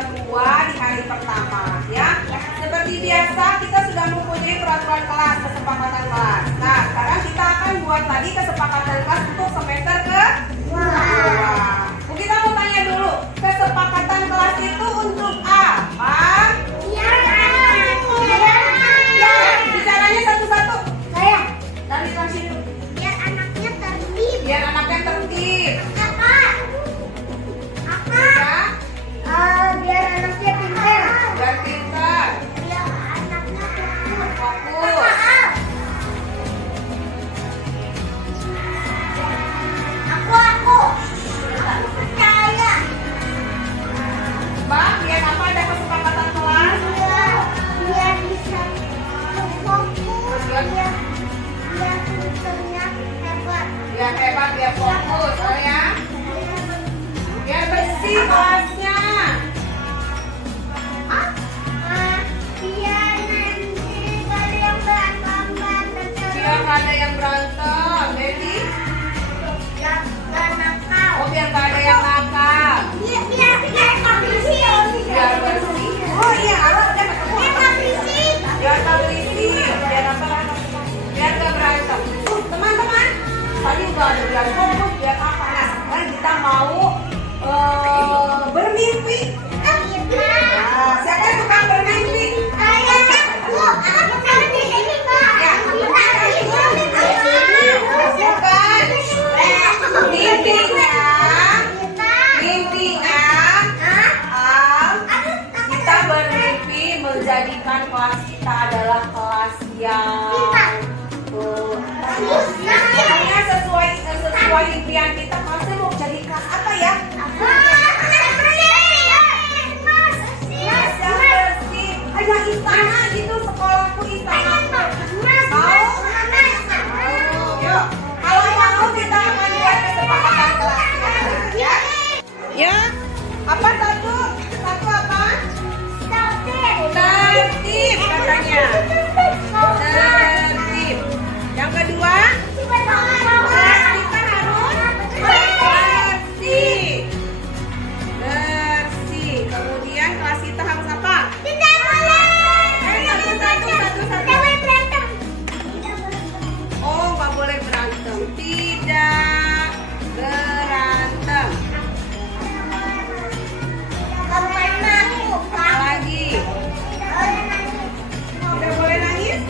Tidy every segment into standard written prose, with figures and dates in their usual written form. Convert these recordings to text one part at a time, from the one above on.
semester 2 di hari pertama ya. Seperti biasa kita sudah mempunyai peraturan kelas, kesepakatan kelas. Nah, sekarang kita akan buat lagi kesepakatan kelas untuk semester ke-2. Kita mau tanya dulu, kesepakatan kelas itu untuk apa? Bicaranya satu-satu. Dari kasih dulu. Biar anaknya tertib. Biar anaknya tertib. Biar anaknya pintar. Biar pintar. Biar anaknya Fokus. Aku percaya. Bang, biar apa ada kesepakatan kelas? Biar bisa fokus. Biar pintarnya hebat. Biar hebat, biar fokus, oh ya. Biar bersih kelasnya. Biar nanti gak ada yang berantem. Biar nggak ada yang berantem, jadi. Gak nakal. Oh, biar nggak ada yang nakal. Biar gak berisik. Biar bersih. Oh iya, kalau udah ketemu. Biar gak berisik. Biar nggak berisik. Biar apa? Biar nggak berantem. Teman-teman, tadi udah ada biar fokus, biar apa? Nah, sekarang kita mau bermimpi. Nah, siapa yang suka bermimpi? Mimpinya kita bermimpi menjadikan kelas kita adalah kelas yang hanya sesuai impian kita. Kelasnya mau jadi kelas apa ya? Kelas yang bersih, kayak istana gitu, sekolahku istana. Mau? Yuk, kalau mau kita akan buat kesepakatan kelasnya. Ya? Ya? Apa satu? Satu apa? Tertib katanya. Tertib. Yang kedua? Kelas kita harus bersih. Bersih. Kemudian kelas kita harus apa? Satu. Oh, nggak boleh berantem. Tidak berantem. Apa lagi? Tidak boleh nangis?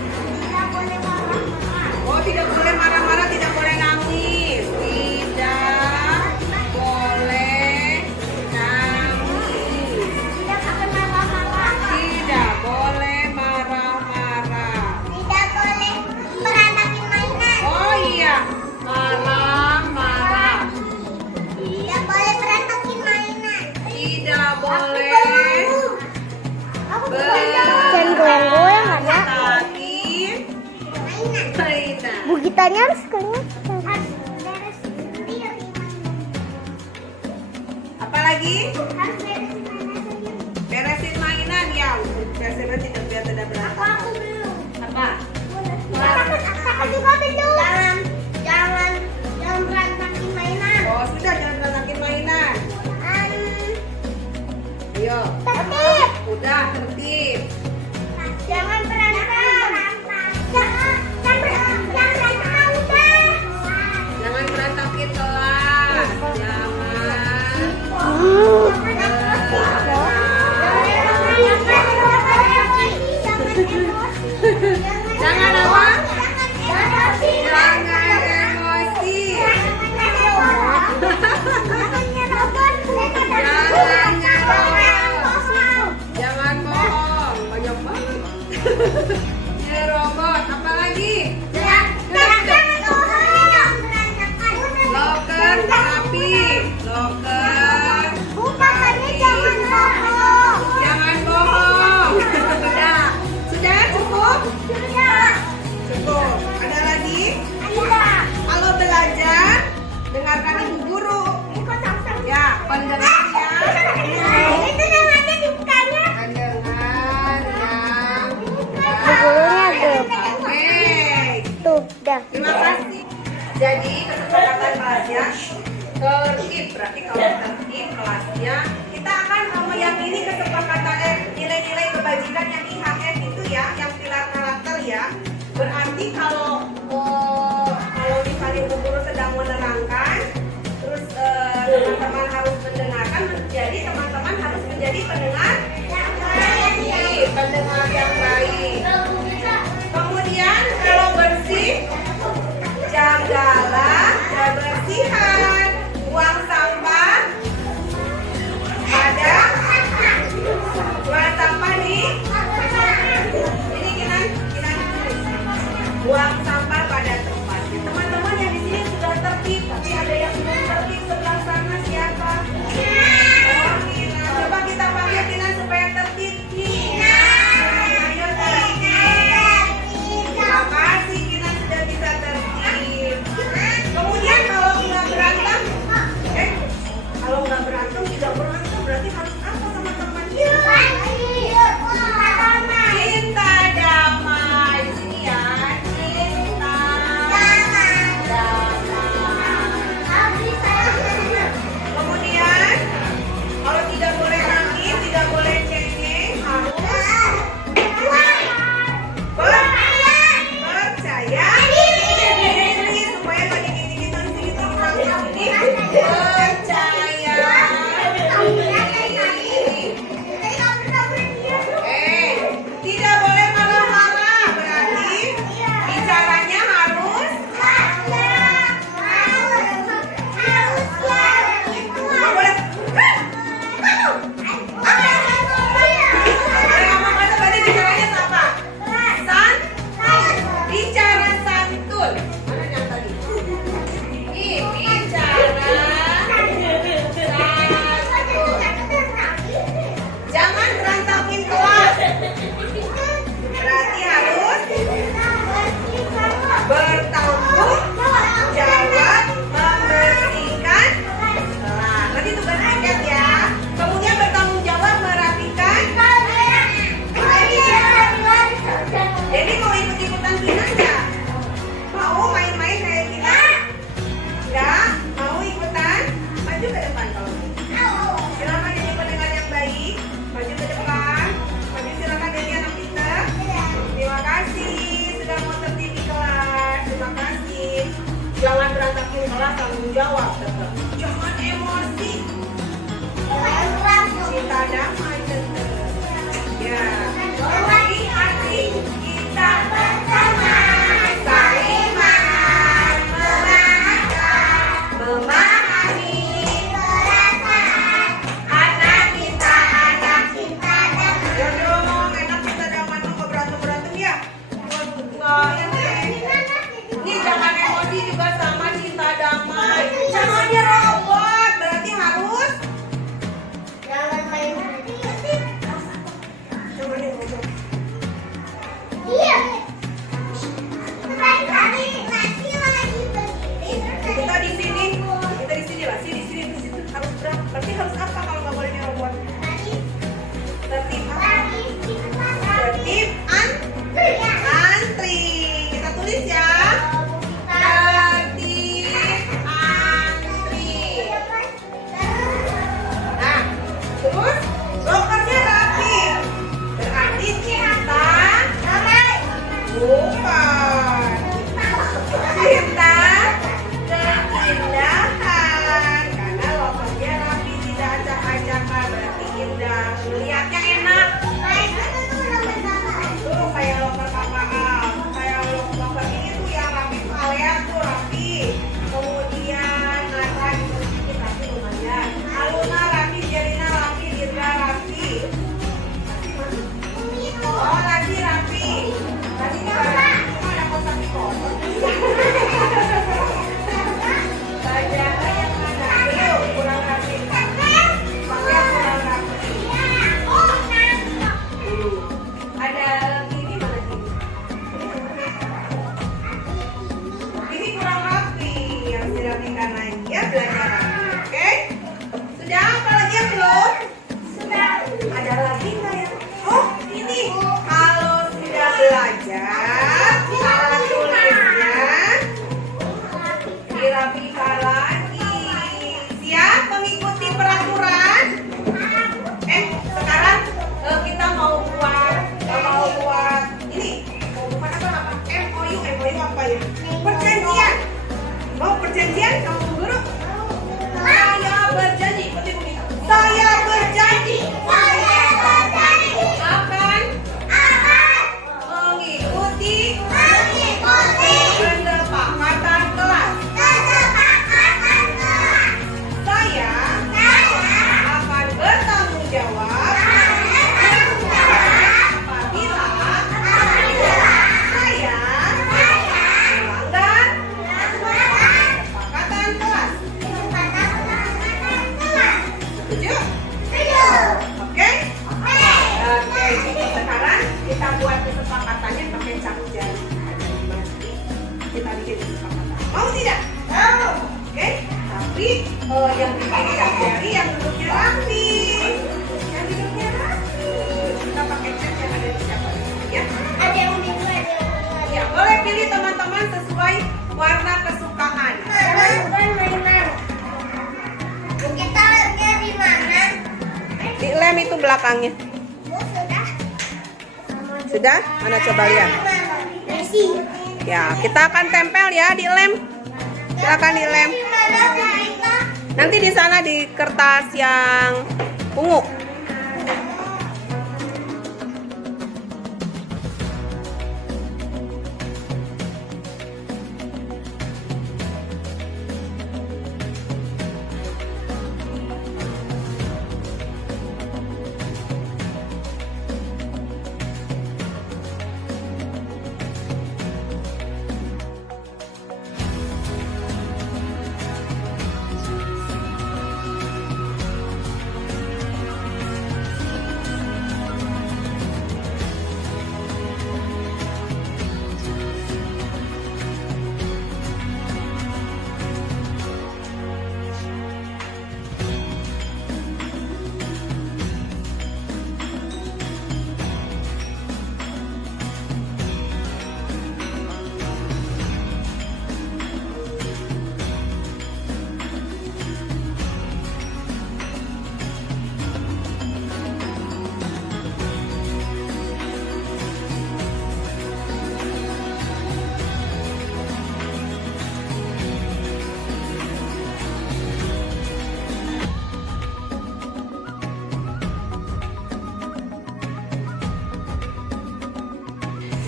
Oh, tidak boleh marah-marah, tidak boleh nangis. Tidak boleh nangis. Tidak boleh marah-marah. Oh iya, marah-marah. Tidak boleh mainan. Bugitannya harus keluar. Apa lagi? Beresin mainan ya. Biar tidak berantem. Apa? Aku juga belum. Jangan berantakin mainan. Oh sudah, jangan berantakin mainan. Ayo. Tertib. Udah tertib. Jangan berantem. Jangan berantem. Jangan berantakin kelas. Jangan apa? Jangan emosi. Jangan bohong. Banyak banget. Nyerobot. Apa lagi? Loker rapi. Loker. kebajikan yang IHF itu ya, yang pilar karakter ya. Berarti kalau misalnya Bu Guru sedang menerangkan, terus teman-teman harus mendengarkan, jadi teman-teman harus menjadi pendengar yang baik. Kemudian kalau bersih, jagalah kebersihan. Buang sampah nih. Ini Kinan buang sampah pada tempatnya. Teman-teman yang di sini sudah tertib, tapi ada yang belum tertib sebelah sana siapa? Oh, Kinan. Coba kita panggil Kinan supaya tertib. Ayo tertib. Terima kasih Kinan sudah bisa tertib. Kemudian kalau nggak berantem, tidak berantem berarti harus apa teman-teman? Cinta damai. Di sini ya, cinta damai. Kemudian kalau tidak boleh nangis, tidak boleh cengeng, harus percaya diri supaya tadi kita di sini percaya. Tidak boleh marah-marah, berarti bicaranya harus nggak boleh. Ngomong aja berarti bicaranya apa? Bicara santun. Mana yang tadi? Bicara santun. Jangan berantakin kelas. Berarti harus bertanggung jawab membersihkan kelas. Nanti tugas tiket ya. Kemudian bertanggung jawab merapikan. Jadi mau ikut-ikutan Kinan nggak? Mau main-main kayak Kinan? Nggak? Mau ikutan? Maju ke depan kalau gitu. Silakan jadi pendengar yang baik. Maju ke depan. Maju silakan jadi anak pintar. Terima kasih sudah mau tertib di kelas. Terima kasih. Jangan berantakin kelas, tanggung jawab tetap. Jangan emosi. Cinta damai tetap. Ya. Adik-adik kita bersama, saling memaafkan, memahami perasaan anak kita damai. Ya dong, enak kita damai, nggak berantem ya. Ini jangan emosi juga sama cinta damai. Jangan nyerobot, berarti harus jangan main. Coba deh ngomong. Kita di sini lah, sini harus berapa? Berarti harus apa kalau nggak boleh nyerobot? Tertib apa? Tertib antri. Kita tulis ya. Tertib antri. Nah, terus lokernya rapi. Berarti cinta bukan. Cinta keindahan. Karena lokernya rapi, tidak acak-acakan, berarti indah. Melihatnya enak. Tuh kayak loker KKA, kayak loker ini tuh yang rapi tuh Alea tuh rapi. Kemudian Nata sedikit rapi lumayan. Aluna rapi, Jelina rapi, Dirga rapi. Oh lagi rapi. Tadi juga rapi, cuma ada kotak di kotak. Saja yang mana? Belum kurang rapi. Pakai kurang rapi. dilem itu belakangnya. Sudah. Sudah? Mana coba lihat. Masih. Ya, kita akan tempel ya, dilem. Silakan dilem. Nanti di sana di kertas yang ungu.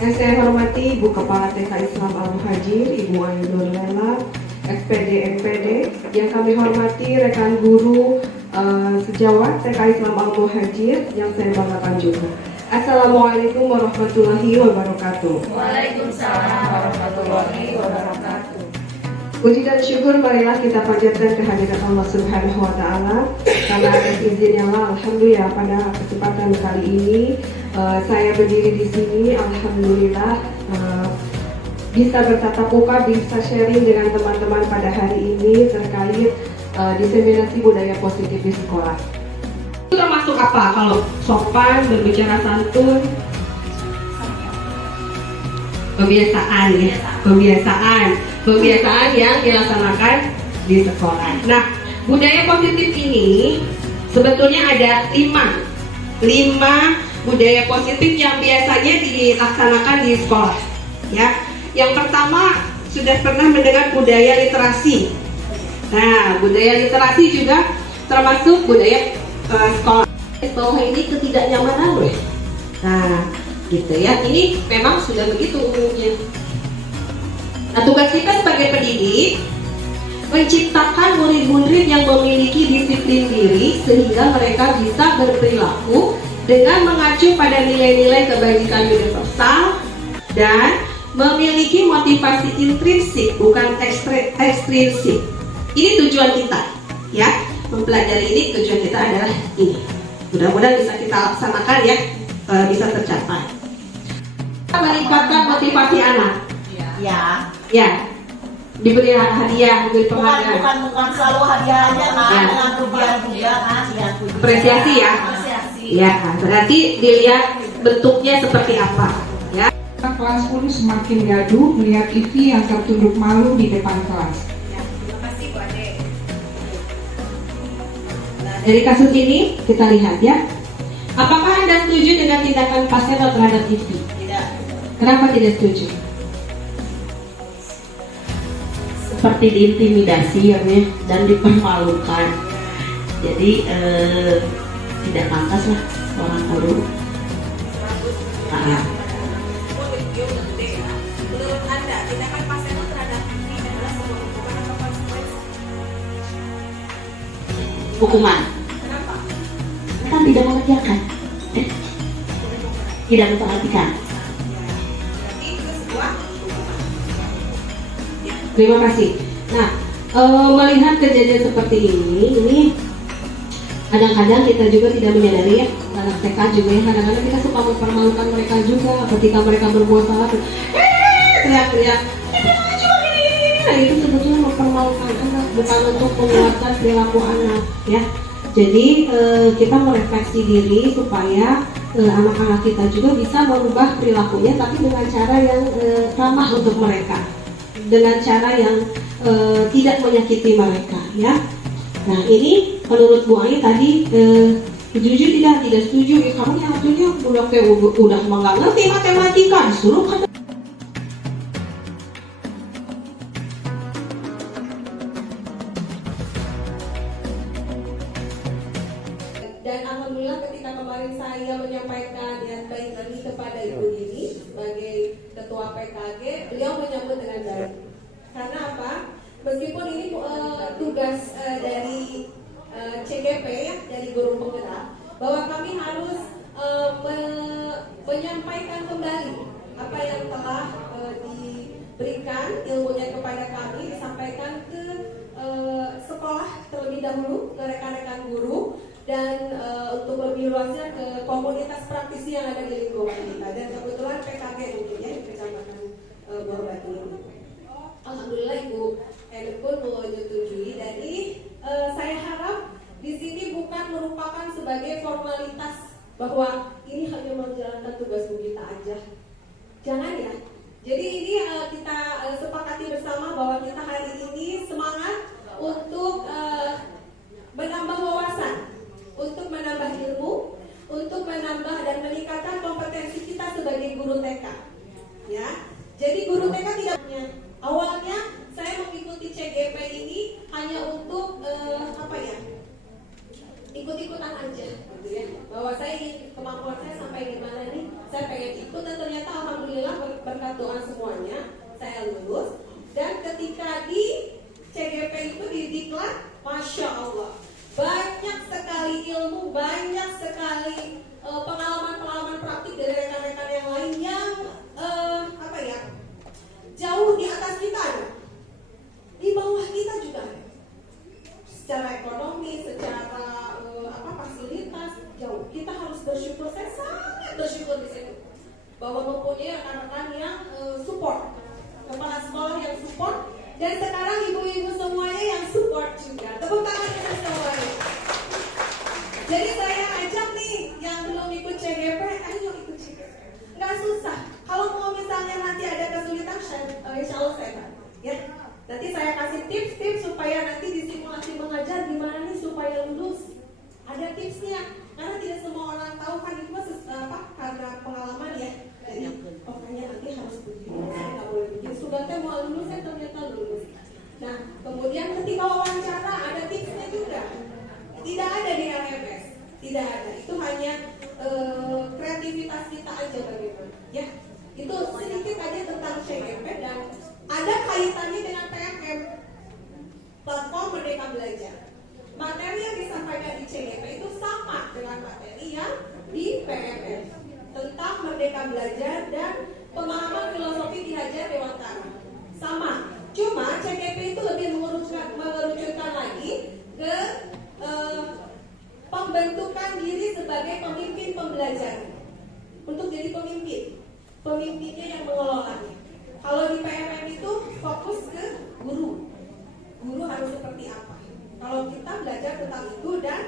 Yang saya hormati Ibu Kepala TK Islam Al-Muhajir, Ibu Ayu Nurlela, SPD MPD. Yang kami hormati rekan guru sejawat TK Islam Al-Muhajir yang saya banggakan juga. Assalamualaikum warahmatullahi wabarakatuh. Waalaikumsalam warahmatullahi wabarakatuh. Puji dan syukur marilah kita panjatkan kehadiran Allah Subhanahu wa taala. Karena atas izinnya Allah, alhamdulillah pada kesempatan kali ini saya berdiri di sini, alhamdulillah bisa bertatap muka, bisa sharing dengan teman-teman pada hari ini terkait diseminasi budaya positif di sekolah. Itu termasuk apa? Kalau sopan, berbicara santun, kebiasaan ya, kebiasaan yang dilaksanakan di sekolah. Nah, budaya positif ini sebetulnya ada 5 budaya positif yang biasanya dilaksanakan di sekolah. Ya, yang pertama sudah pernah mendengar budaya literasi. Nah, budaya literasi juga termasuk budaya sekolah. Sekolah ini ketidaknyamanan loh. Nah, gitu ya. Ini memang sudah begitu umumnya. Nah, tugas kita sebagai pendidik menciptakan murid-murid yang memiliki disiplin diri sehingga mereka bisa berperilaku dengan mengacu pada nilai-nilai kebajikan universal dan memiliki motivasi intrinsik bukan ekstrinsik. Ini tujuan kita, ya. Mempelajari ini tujuan kita adalah ini. Mudah-mudahan bisa kita laksanakan ya, bisa tercapai. Meningkatkan motivasi anak. Ya. Diberi hadiah, diberi penghargaan. Bukan selalu hadiah aja kan, Ya. dengan pujian juga kan, dengan pujian. Apresiasi ya. Apresiasi. Ya, berarti dilihat bentuknya seperti apa, ya. Kelas 10 semakin gaduh melihat TV yang tertunduk malu di depan kelas. Ya, terima kasih Bu Ade. Dari kasus ini kita lihat ya. Apakah Anda setuju dengan tindakan Pak Seto terhadap TV? Tidak. Kenapa tidak setuju? Seperti diintimidasi ya, dan dipermalukan. Jadi tidak pantas lah seorang guru. Oh, video udah gede ya. Menurut Anda, tindakan Pak Seto terhadap TV adalah sebuah hukuman atau konsekuensi? Hukuman Kenapa? kan tidak mengerjakan, tidak memperhatikan. Berarti itu sebuah hukuman. Terima kasih. Nah, melihat kejadian seperti ini kadang-kadang kita juga tidak menyadari ya, anak TK juga ya, kadang-kadang kita suka mempermalukan mereka juga ketika mereka berbuat salah, teriak-teriak, nah itu sebetulnya mempermalukan anak, bukan untuk menguatkan perilaku anak ya. Jadi kita merefleksi diri supaya anak-anak kita juga bisa merubah perilakunya, tapi dengan cara yang ramah untuk mereka, dengan cara yang tidak menyakiti mereka ya. Nah ini menurut Bu Ai tadi Setuju tidak? Tidak setuju. Ya kamu yang satunya udah nggak ngerti matematika, disuruh kan. Dan alhamdulillah ketika kemarin saya menyampaikan niat baik ini kepada Ibu Dini sebagai Ketua PKG, beliau menyambut dengan baik. Karena apa? Meskipun ini tugas dari CGP ya, dari guru penggerak, bahwa kami harus menyampaikan kembali apa yang telah diberikan ilmunya kepada kami, disampaikan ke sekolah terlebih dahulu, ke rekan-rekan guru, dan untuk lebih luasnya ke komunitas praktisi yang ada di lingkungan kita. Dan kebetulan PKG mungkin ya di Kecamatan Buah Batu ini. Alhamdulillah Ibu Ellen pun menyetujui. Jadi saya harap di sini bukan merupakan sebagai formalitas bahwa ini hanya menjalankan tugas Bu Gita aja. Jangan ya. Jadi ini kita sepakati bersama bahwa kita hari ini semangat untuk menambah wawasan, untuk menambah ilmu, untuk menambah dan meningkatkan kompetensi kita sebagai guru TK. Ya, jadi guru TK tidak punya. Awalnya saya mengikuti CGP ini hanya untuk ikut-ikutan aja, gitu ya. Bahwa saya ingin kemampuan saya sampai di mana nih, saya pengen ikut, dan ternyata alhamdulillah berkat doa semuanya saya lulus. Dan ketika di CGP itu didiklat, masya Allah, banyak sekali ilmu, banyak sekali pengalaman-pengalaman praktik dari rekan-rekan yang lain yang jauh di atas kita ada, di bawah kita juga ada. Secara ekonomi, secara fasilitas jauh. Kita harus bersyukur, saya sangat bersyukur di situ bahwa mempunyai rekan-rekan yang support, kepala sekolah yang support, dan sekarang ibu-ibu semuanya yang support juga. Tepuk tangan untuk semuanya. Jadi saya ajak nih yang belum ikut CGP, ayo ikut CGP. Nggak susah. Kalau mau misalnya nanti ada kesulitan, insya Allah saya bantu. Ya. Nanti saya kasih tips-tips supaya nanti di simulasi mengajar gimana nih supaya lulus. Ada tipsnya. Karena tidak semua orang tahu kan itu karena pengalaman ya. Jadi pokoknya nanti harus begini, saya nggak boleh begini. Sudah mau lulus, saya ternyata lulus. Nah, kemudian ketika wawancara ada tipsnya juga. Tidak ada di LMS, tidak ada. Itu hanya kreativitas kita aja bagaimana. Ya, itu sedikit aja tentang CGP dan ada kaitannya dengan PMM, platform Merdeka Belajar. Materi yang disampaikan di CGP itu sama dengan materi yang di PMM tentang Merdeka Belajar dan pemahaman filosofi Ki Hajar Dewantara. Sama, cuma CGP itu lebih mengerucutkan lagi ke pembentukan diri sebagai pemimpin pembelajaran. Untuk jadi pemimpinnya yang mengelolanya. Kalau di PMM itu fokus ke guru harus seperti apa. Kalau kita belajar tentang itu dan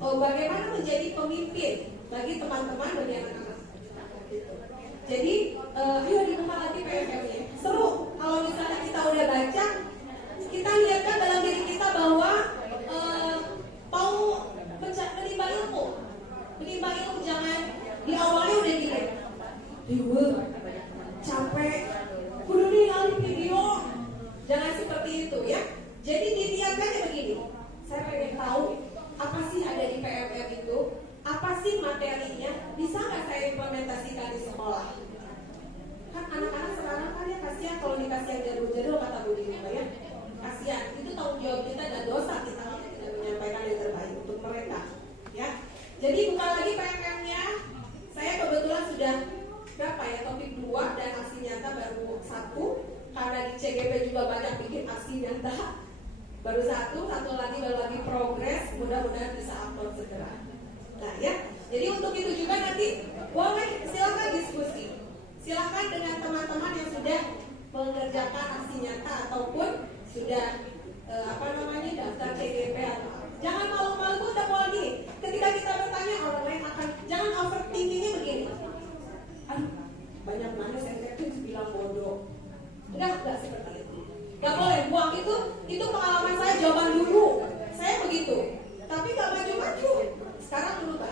bagaimana menjadi pemimpin bagi teman-teman bagi anak-anak. Jadi ayo dibuka lagi PMM-nya. Seru. Kalau misalnya kita udah baca, kita lihatkan dalam diri kita bahwa mau menimba ilmu. Menimba ilmu jangan di awalnya udah gini. Capek. Udah nih video. Jangan seperti itu ya. Jadi diniatkan begini. Saya pengen tahu apa sih ada di PMM itu, apa sih materinya, bisa nggak saya implementasikan di sekolah? Kan anak-anak sekarang kan ya kasihan kalau dikasih yang jadul-jadul kata Bu Dini ya. Kasihan, itu tanggung jawab kita dan dosa kita tidak menyampaikan yang terbaik untuk mereka. Ya, jadi buka lagi PMM-nya. Saya kebetulan sudah topik 2 dan aksi nyata baru 1. Karena di CGP juga banyak bikin aksi nyata. Baru satu lagi baru lagi progres, mudah-mudahan bisa upload segera. Nah ya, jadi untuk itu juga nanti boleh silakan diskusi, silakan dengan teman-teman yang sudah mengerjakan aksi nyata ataupun sudah daftar CGP atau apa. Jangan malu-malu pun tak boleh gini. Ketika kita bertanya orang lain akan jangan overthinkingnya begini. Aduh, banyak mana saya bilang bodoh. Enggak seperti itu. Gak boleh buang itu pengalaman saya zaman dulu. Saya begitu. Tapi gak maju-maju. Sekarang berubah.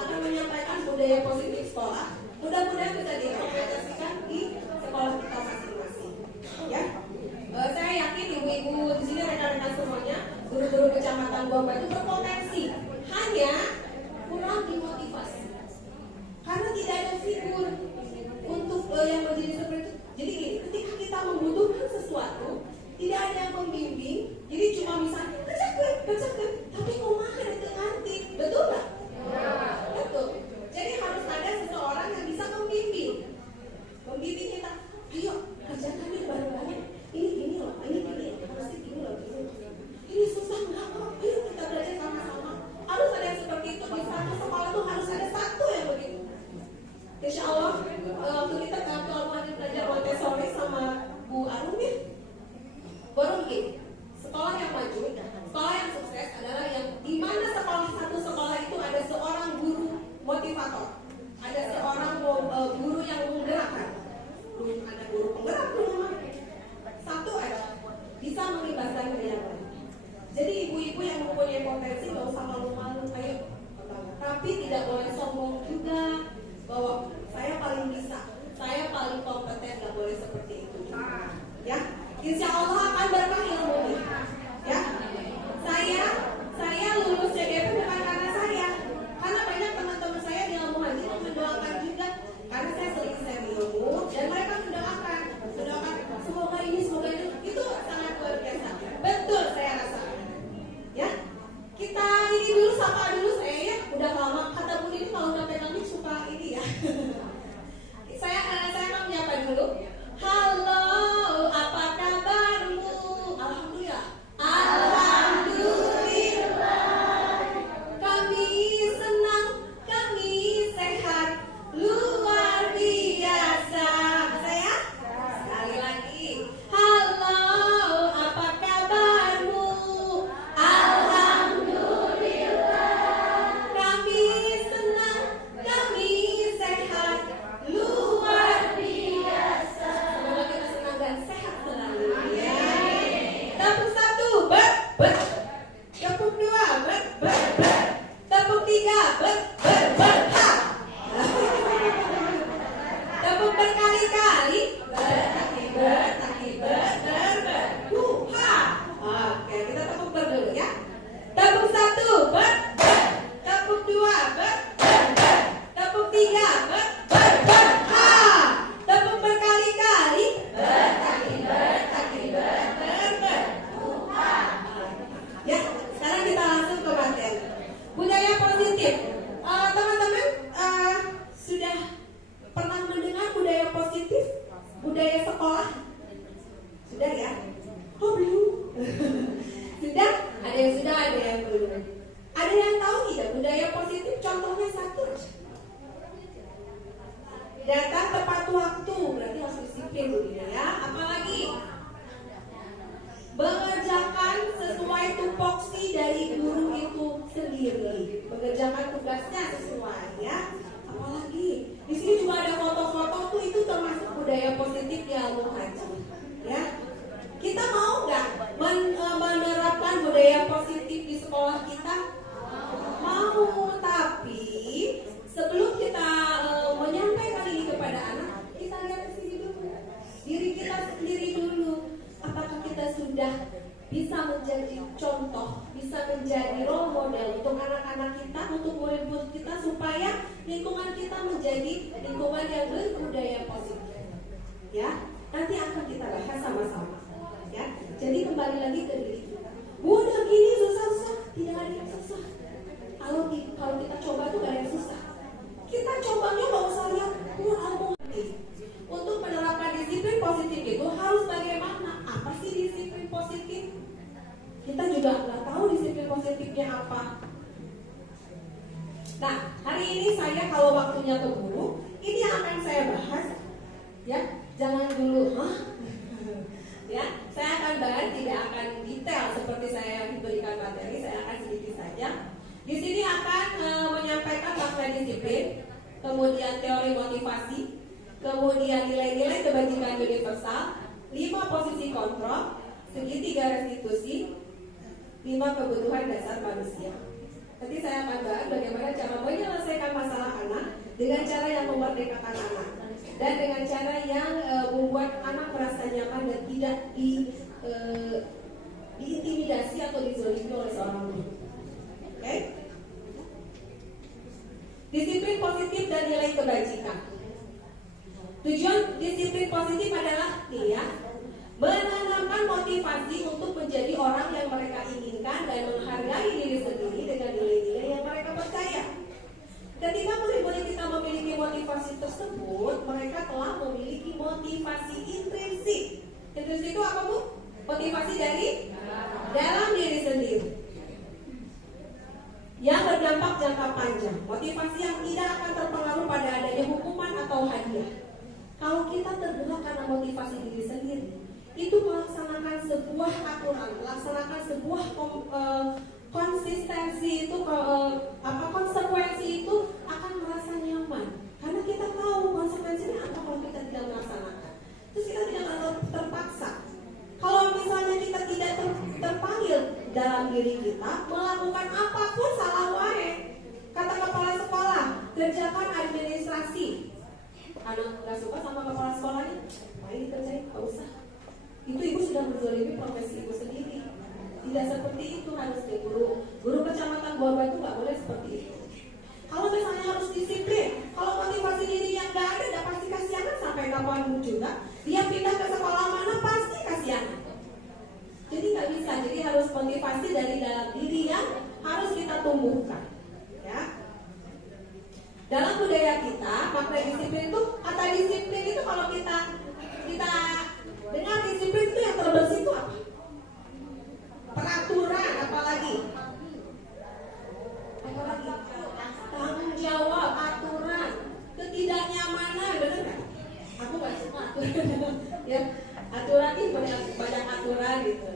akan menyampaikan budaya positif sekolah. Mudah-mudahan bisa diimplementasikan di sekolah kita masing-masing. Ya, saya yakin ibu-ibu di sini rekan-rekan semuanya, guru-guru kecamatan Buang Batu berpotensi, hanya kurang dimotivasi karena tidak ada figur untuk yang menjadi seperti itu. Jadi gini, ketika kita membutuhkan sesuatu, tidak ada yang membimbing, jadi cuma misalnya kerjakan, tapi kumaha itu nganti, betul nggak? Betul. Jadi harus ada seseorang yang bisa membimbing kita. Ayo kerjakan nih bareng-bareng. Ini gini loh, harusnya gini loh. Ini susah nggak kok? Ayo kita belajar sama-sama. Harus ada yang seperti itu di satu sekolah tuh harus ada satu yang begitu. Insya Allah waktu kita kalau belajar Montessori sama Bu Arum ya, baru begini. Sekolah yang maju, sekolah yang sukses adalah yang di mana satu sekolah itu ada seorang guru motivator, ada seorang guru yang menggerakkan, ada guru penggerak rumah. Satu adalah bisa melibatkan yang lain. Jadi ibu-ibu yang mempunyai potensi nggak usah malu-malu, ayo. Tapi tidak boleh sombong juga bahwa saya paling bisa, saya paling kompeten, nggak boleh seperti itu. Ya, insya Allah akan berkah ilmunya. Ya, saya lulus CGP bukan karena saya, karena banyak teman-teman saya di ilmu haji mendoakan juga, karena saya sering share ilmu dan mereka mendoakan semoga ini itu sangat luar biasa. Betul saya rasa. Ya, kita ini dulu sapa dulu saya ya, udah lama kata Bu ini kalau udah pegang suka ini ya. saya mau menyapa dulu. Halo, apa kabarmu? Alhamdulillah. Alhamdulillah. Kami senang, kami sehat, luar biasa. Saya sekali lagi. Halo, apa kabarmu? Alhamdulillah. Kami senang, kami sehat, luar biasa. Semoga kita senang dan sehat selalu. Ya. Tepuk satu, ber. Tepuk dua, ber. Tepuk tiga, ber, ha. Tepuk berkali-kali, ber, ha. Oke, kita tepuk ber dulu ya. Tepuk satu, ber. Tepuk dua, ber. Tepuk tiga, ber, ha. Tepuk berkali-kali, ber. Ya, sekarang kita langsung ke materi. Budaya positif. Teman-teman sudah pernah mendengar budaya positif? Budaya sekolah? Sudah ya? Oh belum? Sudah? Ada yang sudah, ada yang belum. Ada yang tahu tidak budaya positif? Contohnya satu. Datang tepat waktu, berarti harus disiplin ya. Apalagi? Mengerjakan sesuai tupoksi dari guru itu sendiri, mengerjakan tugasnya sesuai ya. Apalagi di sini juga ada foto-foto tuh, itu termasuk budaya positif di ilmu haji ya. Kita mau nggak menerapkan budaya positif di sekolah kita? Mau, tapi sebelum kita menyampaikan ini kepada anak, kita lihat ke sini dulu, diri kita sendiri dulu. Apakah kita sudah bisa menjadi contoh, bisa menjadi role model untuk anak-anak kita, untuk murid-murid kita, supaya lingkungan kita menjadi lingkungan yang berbudaya positif. Ya, nanti akan kita bahas sama-sama. Ya, jadi kembali lagi ke diri kita. Udah gini susah-susah, tidak ada yang susah. Kalau kita coba tuh gak ada yang susah. Kita cobanya nggak usah lihat untuk menerapkan disiplin positif itu harus bagaimana? Apa sih disiplin positif? Kita juga nggak tahu disiplin positifnya apa. Nah, hari ini saya kalau waktunya keburu, ini yang akan saya bahas. Ya, jangan dulu, ya, saya akan bahas, tidak akan detail seperti saya diberikan materi, saya akan sedikit saja. Di sini akan menyampaikan makna disiplin, kemudian teori motivasi, kemudian nilai-nilai kebajikan universal, 5 posisi kontrol, segitiga restitusi, 5 kebutuhan dasar manusia. Nanti saya akan bahas bagaimana cara menyelesaikan dengan cara yang memerdekakan anak dan dengan cara yang membuat anak merasa nyaman dan tidak diintimidasi atau dizolimi oleh seorang guru. Oke? Disiplin positif dan nilai kebajikan. Tujuan disiplin positif adalah menanamkan motivasi untuk menjadi orang yang mereka inginkan dan menghargai diri sendiri dengan nilai-nilai yang mereka percaya. Ketika murid-murid kita memiliki motivasi tersebut, mereka telah memiliki motivasi intrinsik. Intrinsik itu apa, Bu? Motivasi dari dalam diri sendiri yang berdampak jangka panjang. Motivasi yang tidak akan terpengaruh pada adanya hukuman atau hadiah. Kalau kita tergerak karena motivasi diri sendiri, itu melaksanakan sebuah aturan, melaksanakan sebuah konsistensi itu, konsekuensi itu akan merasa nyaman. Karena kita tahu konsekuensinya apa kalau kita tidak melaksanakan. Terus kita tidak akan terpaksa. Kalau misalnya kita tidak terpanggil dalam diri kita melakukan apapun salah wae. Kata kepala sekolah, kerjakan administrasi. Anak nggak suka sama kepala sekolahnya, main dikerjain, nggak usah. Itu ibu sudah berzalimi profesi ibu sendiri. Tidak seperti itu harusnya guru kecamatan Buah Batu nggak boleh seperti itu. Kalau misalnya harus disiplin, kalau motivasi diri yang nggak ada pasti kasihan sampai kapanpun juga. Dia pindah ke sekolah mana pasti kasihan. Jadi nggak bisa. Jadi harus motivasi dari dalam diri yang harus kita tumbuhkan. Ya. Dalam budaya kita, makna disiplin itu, kata disiplin itu kalau kita dengar disiplin itu yang terbersih itu apa? Peraturan, apalagi tanggung jawab, aturan, ketidaknyamanan, benar nggak? Aku nggak suka aturan, ya aturan ini banyak aturan gitu.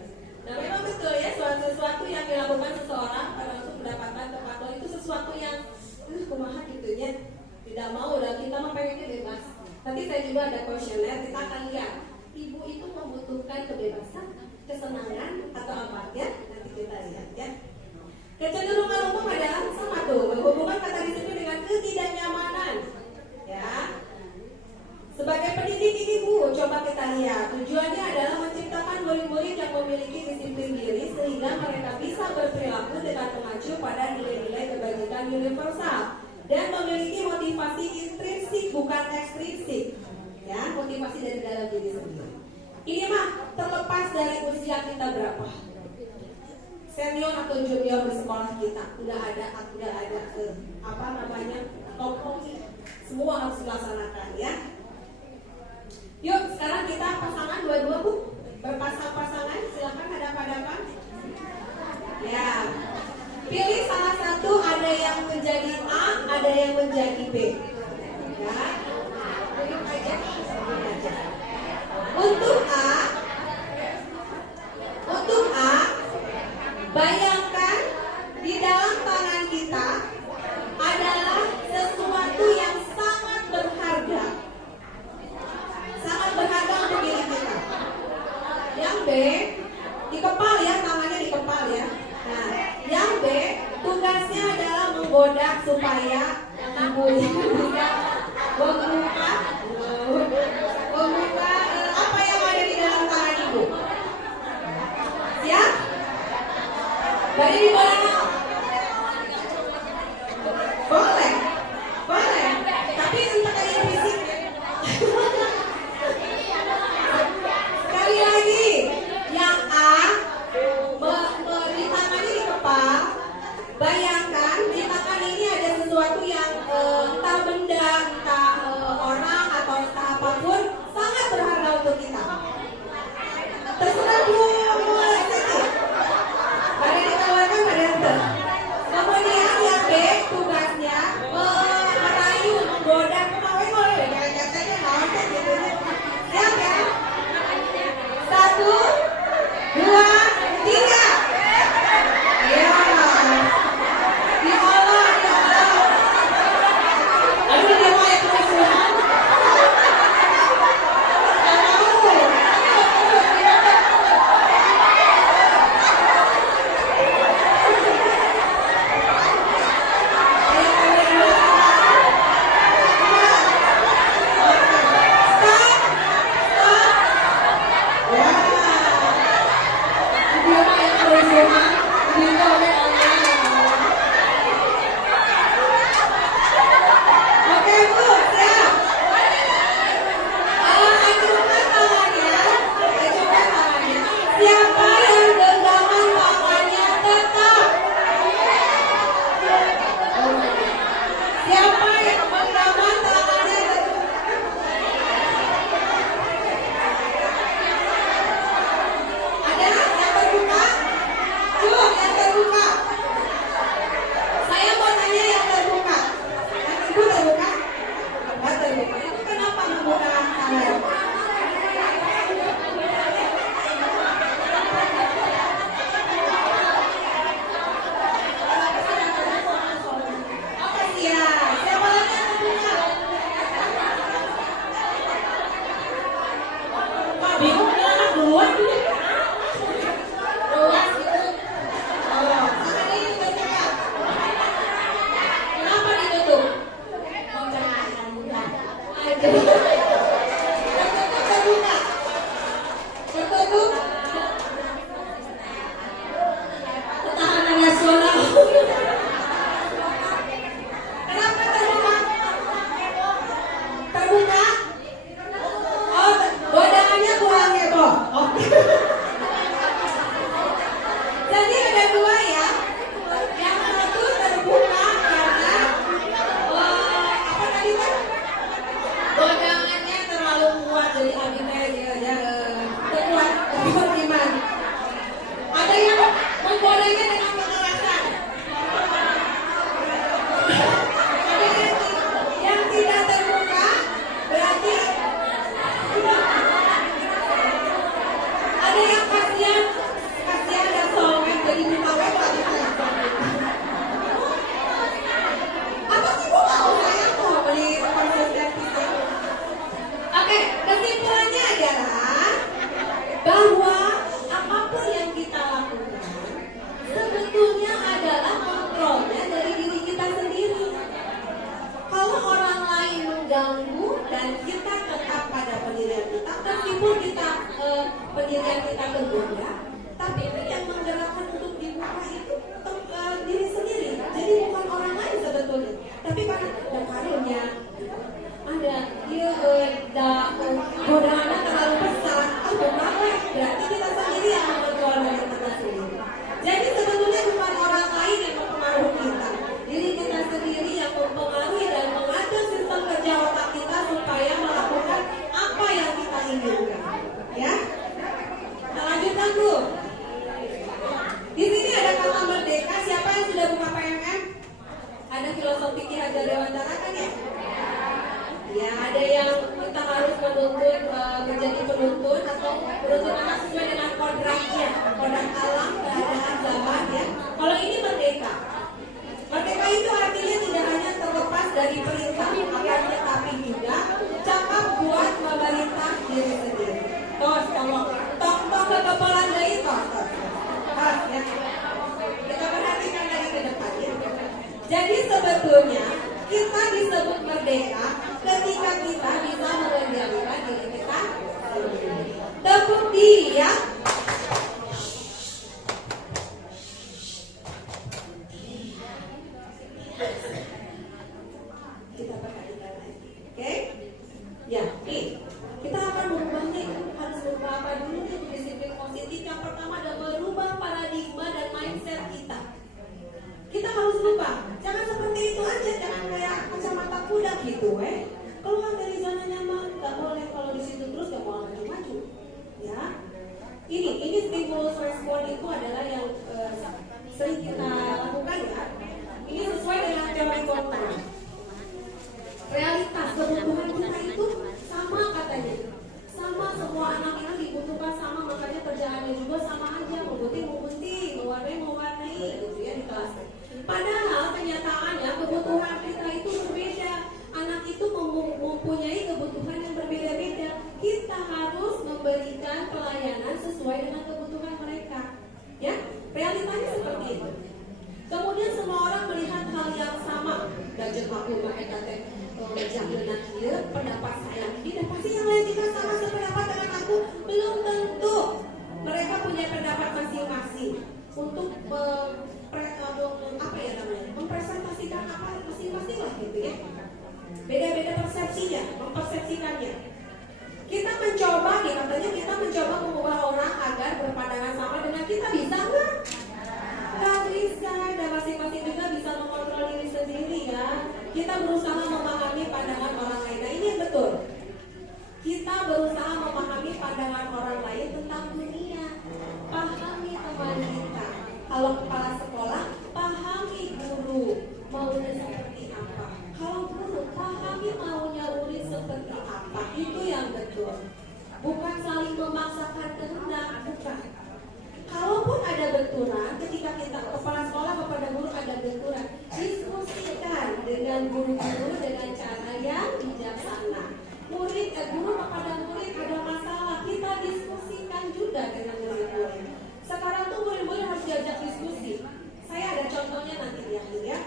Nah memang betul ya, sesuatu yang dilakukan seseorang termasuk mendapatkan tempat itu sesuatu yang kumaha gitu ya, tidak mau dan kita mah pengennya bebas. Nanti saya juga ada kuesioner, kita akan lihat ibu itu membutuhkan kebebasan, kesenangan atau apa ya, nanti kita lihat ya. Kecenderungan umum adalah sama tuh, menghubungkan kata disiplin dengan ketidaknyamanan ya. Sebagai pendidik ini Bu, coba kita lihat tujuannya adalah menciptakan murid-murid yang memiliki disiplin diri sehingga mereka bisa berperilaku dengan mengacu pada nilai-nilai kebajikan universal dan memiliki motivasi intrinsik bukan ekstrinsik ya, motivasi dari dalam diri sendiri. Ini mah terlepas dari usia kita berapa, senior atau junior di sekolah kita, udah ada kompromi, semua harus dilaksanakan ya. Yuk sekarang kita pasangan dua-dua Bu, berpasang-pasangan, silakan hadap-hadapan. Ya, pilih salah satu, ada yang menjadi A, ada yang menjadi B. Ya, pilih aja. Untuk A, bayangkan di dalam tangan kita adalah sesuatu yang sangat berharga untuk diri kita. Yang B, dikepal ya, tangannya dikepal ya. Nah, yang B, tugasnya adalah menggoda supaya ibunya bisa membuka apa yang ada di dalam tangan ibu. Siap? Bari digoda no? Boleh. Tapi untuk kalian fisik. Sekali lagi, yang A, di tangannya dikepal. Bayangkan di tangan ini ada sesuatu yang entah benda, entah orang atau entah apapun, sangat berharga untuk kita. Terserah Bu, pada ditawarkan pada ente. Kemudian yang B, tugasnya merayu, menggoda, kemauan oleh kayak-kayaknya nonton gitu. Siap ya? 1, 2, 3. Ya. Ya Allah. Aduh dia mau menuntut menjadi penuntun atau menuntut anak sesuai dengan kodratnya, kodrat alam, keadaan zaman ya. Kalau ini merdeka. Merdeka itu artinya tidak hanya terlepas dari perintah, akan tetapi juga cakap buat memerintah diri sendiri. Tos, tolong, tong kekebalan dari tos. Ya. Kita perhatikan dari ke depan ya. Jadi sebetulnya kita disebut merdeka ketika kita bisa mengendalikan diri kita sendiri. Tepuk dia. Kita perhatikan lagi, oke? Ya, nih kita akan merubahnya. Harus merubah apa dulu nih? Disiplin positif yang pertama adalah merubah paradigma dan mindset kita. Kita harus lupa, jangan seperti itu aja, jangan kayak kacamata kuda gitu, keluar dari zona nyaman, nggak boleh kalau di situ terus nggak mau maju-maju, ya. Ini stimulus respon itu adalah yang sering kita lakukan ya. Ini sesuai dengan teori kontra. Realitas kebutuhan kita itu sama katanya, sama semua anak ini dibutuhkan sama, makanya kerjaannya juga sama aja, memutih, mewarnai gitu ya di kelas. Padahal kenyataannya kebutuhan kita itu berbeda. Anak itu mempunyai kebutuhan yang berbeda-beda. Kita harus memberikan pelayanan sesuai dengan kebutuhan mereka. Ya, realitanya seperti itu. Kemudian semua orang melihat hal yang sama. Gadget aku mereka jangan dia pendapat saya. Tidak pasti yang lain juga sama sependapat dengan aku. Belum tentu. Mereka punya pendapat masing-masing untuk mempresentasikan apa masing-masing lah gitu ya. Beda-beda persepsinya, mempersepsikannya. Kita mencoba nih, katanya kita mencoba mengubah orang agar berpandangan sama dengan kita, bisa nggak? Nggak bisa, dan masing-masing juga bisa mengontrol diri sendiri ya. Kita berusaha memahami pandangan orang lain. Nah ini yang betul. Kita berusaha memahami pandangan orang lain tentang dunia. Pahami teman kita. Kalau kepala sekolah, pahami guru maunya seperti apa. Kalau guru, pahami maunya murid seperti apa. Itu yang betul. Bukan saling memaksakan kehendak, bukan. Kalaupun ada benturan, ketika kita kepala sekolah kepada guru ada benturan, diskusikan dengan guru-guru dengan cara yang bijaksana. Guru kepada murid ada masalah, kita diskusikan juga dengan murid-murid. Sekarang tuh murid-murid harus diajak diskusi. Saya ada contohnya nanti ya.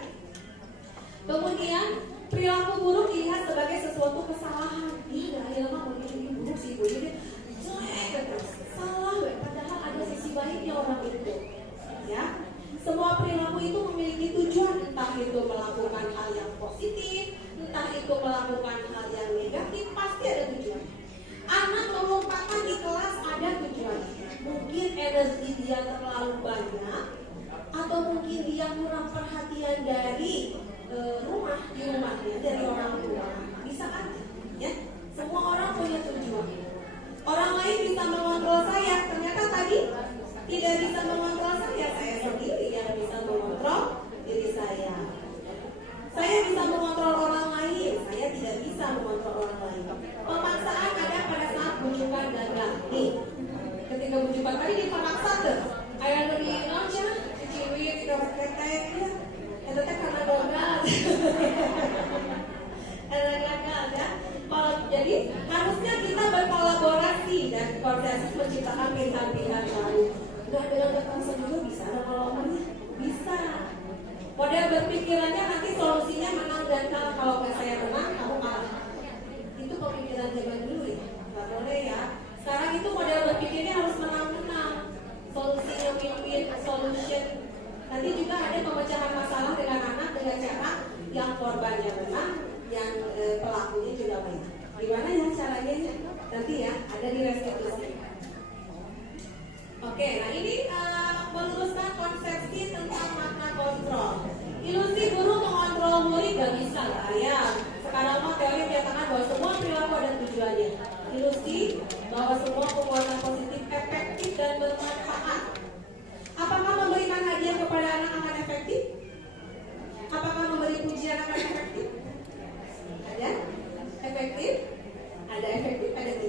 Kemudian perilaku buruk dilihat sebagai sesuatu kesalahan. Lama ini buruk sih, ini jelek terus. Salah, padahal ada sisi baiknya orang itu. Ya, semua perilaku itu memiliki tujuan, entah itu melakukan hal yang positif, entah itu melakukan hal yang negatif, pasti ada tujuan. Anak melupakan di kelas ada tujuan. Mungkin energi dia terlalu banyak, atau mungkin dia kurang perhatian dari rumahnya, dari orang tua. Bisa kan? Ya, semua orang punya tujuan. Orang lain bisa mengontrol saya, ternyata tadi tidak bisa mengontrol saya sendiri yang bisa mengontrol diri saya. Saya bisa mengontrol orang lain, saya tidak bisa mengontrol orang lain. Pemaksaan ada pada saat bujukan gagal. Nih, ketika bujukan tadi dipaksa tuh, ayah dari aja, ciwi, tidak ketek, ya, itu karena gagal. Karena gagal ya. Jadi harusnya kita berkolaborasi dan konsensus menciptakan pilihan-pilihan baru. Udah dengan kekerasan juga bisa ada pengalamannya, bisa. Model berpikirannya nanti solusinya menang dan kalah. Kalau saya menang, kamu kalah. Itu pemikiran zaman dulu ya, nggak boleh ya. Sekarang itu model berpikirnya harus menang-menang. Solusinya win-win solution. Nanti juga ada pemecahan masalah dengan anak dengan cara yang korbannya menang, yang pelakunya juga menang. Gimana ya caranya? Nanti ya ada di restitusi. Oke, nah ini meluruskan konsepsi tentang makna kontrol. Ilusi guru mengontrol murid gak bisa lah ya. Sekarang mah teori menyatakan bahwa semua perilaku ada tujuannya. Ilusi bahwa semua penguatan positif efektif dan bermanfaat. Apakah memberikan hadiah kepada anak akan efektif? Apakah memberi pujian akan efektif? Ada efektif, ada efektif, ada tidak.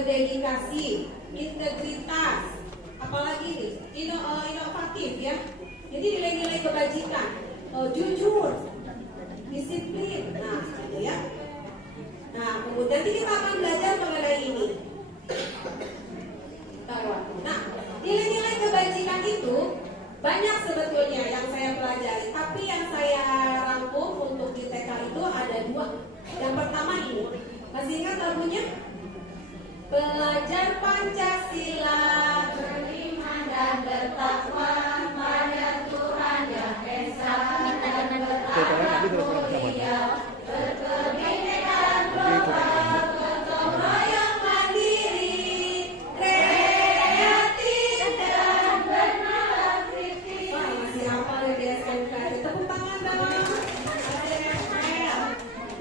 berdedikasi, integritas, apalagi nih, inovatif ya. Jadi nilai-nilai kebajikan, jujur, disiplin, nah gitu ya. Nah kemudian nanti kita akan belajar mengenai ini. Nah nilai-nilai kebajikan itu banyak sebetulnya yang saya pelajari, tapi yang saya rangkum untuk di TK itu ada 2. Yang pertama ini, masih ingat lagunya? Belajar Pancasila, beriman dan bertakwa pada Tuhan Yang Esa, dan berharap mulia, berkebinekaan global, gotong royong mandiri, kreatif dan bernalar kritis. Wah, masih hafal ya di SMK. Tepuk tangan dong.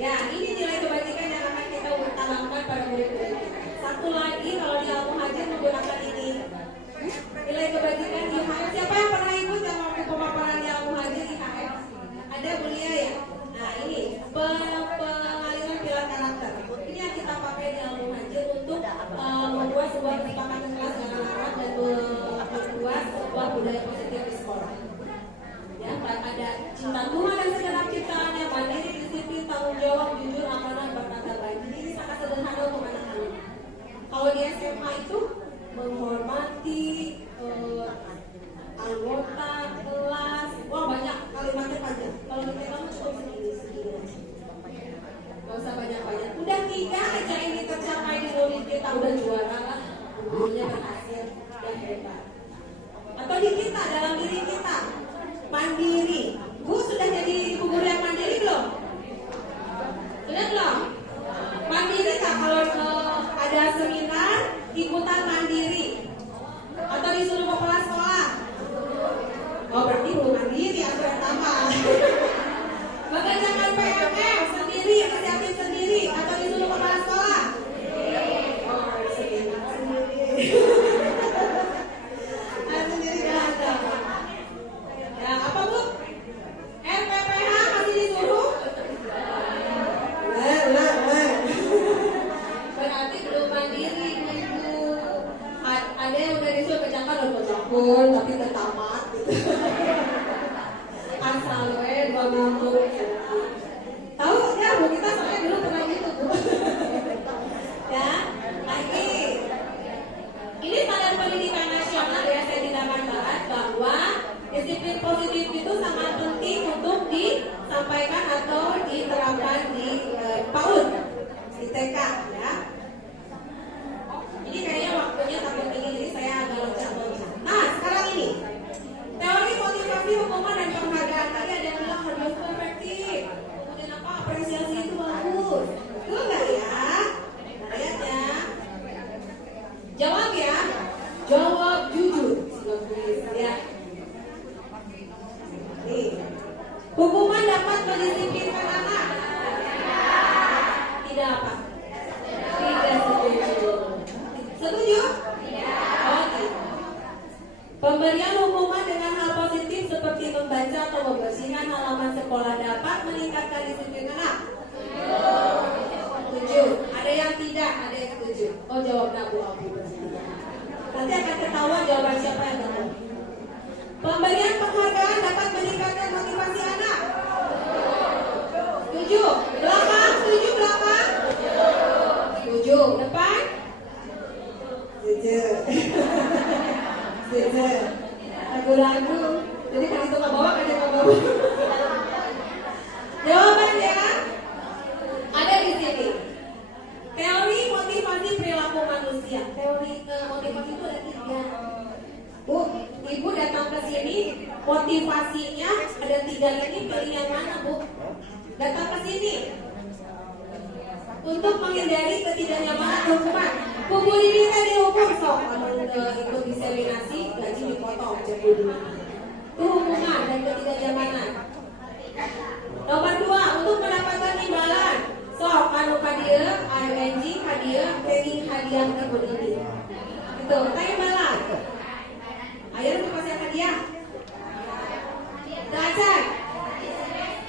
Ya, ini nilai kebajikan yang akan kita tanamkan pada murid-murid. Satu lagi, kalau di Al-Muhajir menggunakan ini, nilai kebajikan IHF. Siapa yang pernah ikut yang waktu pemaparan di Al-Muhajir IHF? Ada Bulia ya? Nah ini pengaliran pilar karakter. Ini yang kita pakai di Al-Muhajir untuk membuat sebuah kesepakatan kelas dengan anak dan membuat sebuah budaya positif di sekolah. Ya, ada cinta Tuhan dan segenap ciptaannya, mandiri, disiplin, tanggung jawab, jujur, amanah, berkata baik. Jadi ini sangat sederhana untuk anak-anak. Kalau di SMA itu menghormati anggota kelas, wah banyak kalimatnya panjang. Kalau di TK cukup segini aja. Gak usah banyak-banyak. Udah 3 aja ini tercapai di murid kita, udah juara lah. Gurunya berhasil, udah hebat. Atau di kita, dalam diri kita, mandiri. Bu sudah jadi ibu guru yang mandiri belum? Sudah belum? Mandiri tak kalau ada seminar ikutan mandiri atau disuruh ke kepala sekolah? Oh berarti belum mandiri atau yang tambah. Mengerjakan PMM sendiri, inisiatif sendiri atau disuruh ke kepala sekolah? Oh sendiri. Sendiri gak ada. Ya apa bu? RPPH masih disuruh? Berarti belum mandiri ibu. Ada yang udah disuruh kerjakan pun tapi udah tamat gitu. Asal we 2 minggu. Tahu ya bu, kita soalnya dulu pernah gitu bu. Ya lagi. Ini standar pendidikan nasional ya, saya tidak akan bahas bahwa disiplin positif itu sangat penting untuk disampaikan atau diterapkan di PAUD, di TK ya. Ini kayaknya waktunya takut ini, jadi saya agak loncat-loncat. Nah sekarang ini teori motivasi, hukuman dan penghargaan. Tadi ada yang bilang harus perfektif, kemudian apa apresiasi itu bagus, betul nggak ya? Nah, lihat ya, jawab ya, jawab jujur. Ya. Nih, hukuman dapat mendisiplinkan anak. Tidak apa? Tidak setuju. Setuju? Oke. Pemberian hukuman dengan hal positif seperti membaca atau membersihkan halaman sekolah dapat meningkatkan disiplin anak. Setuju. Ada yang tidak, ada yang setuju. Oh jawab Abu. Nanti akan ketahuan jawaban siapa yang benar. Pemberian penghargaan dapat meningkatkan motivasi anak. Setuju. Belakang, setuju belakang. Setuju. Depan. Setuju. Setuju. Lagu-lagu. Jadi kalau itu ke bawah, ada ke bawah. Jawabannya ada di sini. Teori motivasi perilaku manusia. Teori motivasi itu ada 3. Bu, ibu datang ke sini, motivasinya ada 3 ini, pilih yang mana bu? Datang ke sini untuk menghindari ketidaknyamanan hukuman. Bu Dini kan dihukum sok, kalau ikut diseminasi gaji dipotong aja Bu Dini. Itu hukuman dan ketidaknyamanan. Nomor 2, untuk mendapatkan imbalan. Sok, anu kadia, ING kadia, training hadiah ke Bu Dini. Itu, kita imbalan. Ayo untuk kasih hadiah. Tajan.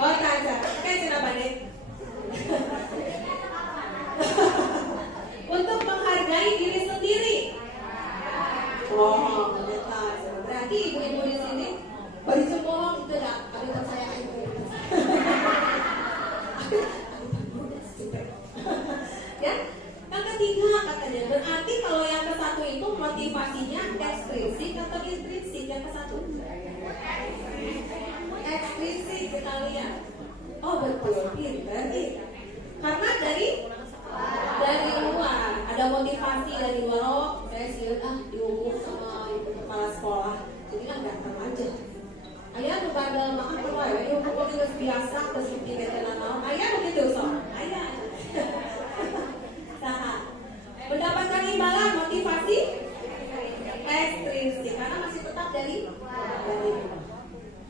Oh tajan. Oke, kenapa deh? Untuk menghargai diri Berarti kalau yang ke satu itu motivasinya ekstrinsik atau intrinsik yang ke satu? Ekstrinsik sekalian. Oh betul, pinter nih. Karena dari luar ada motivasi dari luar. Oh saya siap dihukum sama ibu kepala sekolah, jadi kan datang aja. Ayah tuh bandel makan keluar ya, dihukum terus biasa terus bikin naon. Ayah begitu so. Ayah. Saha. Mendapatkan imbalan motivasi ekstrinsik karena masih tetap dari luar.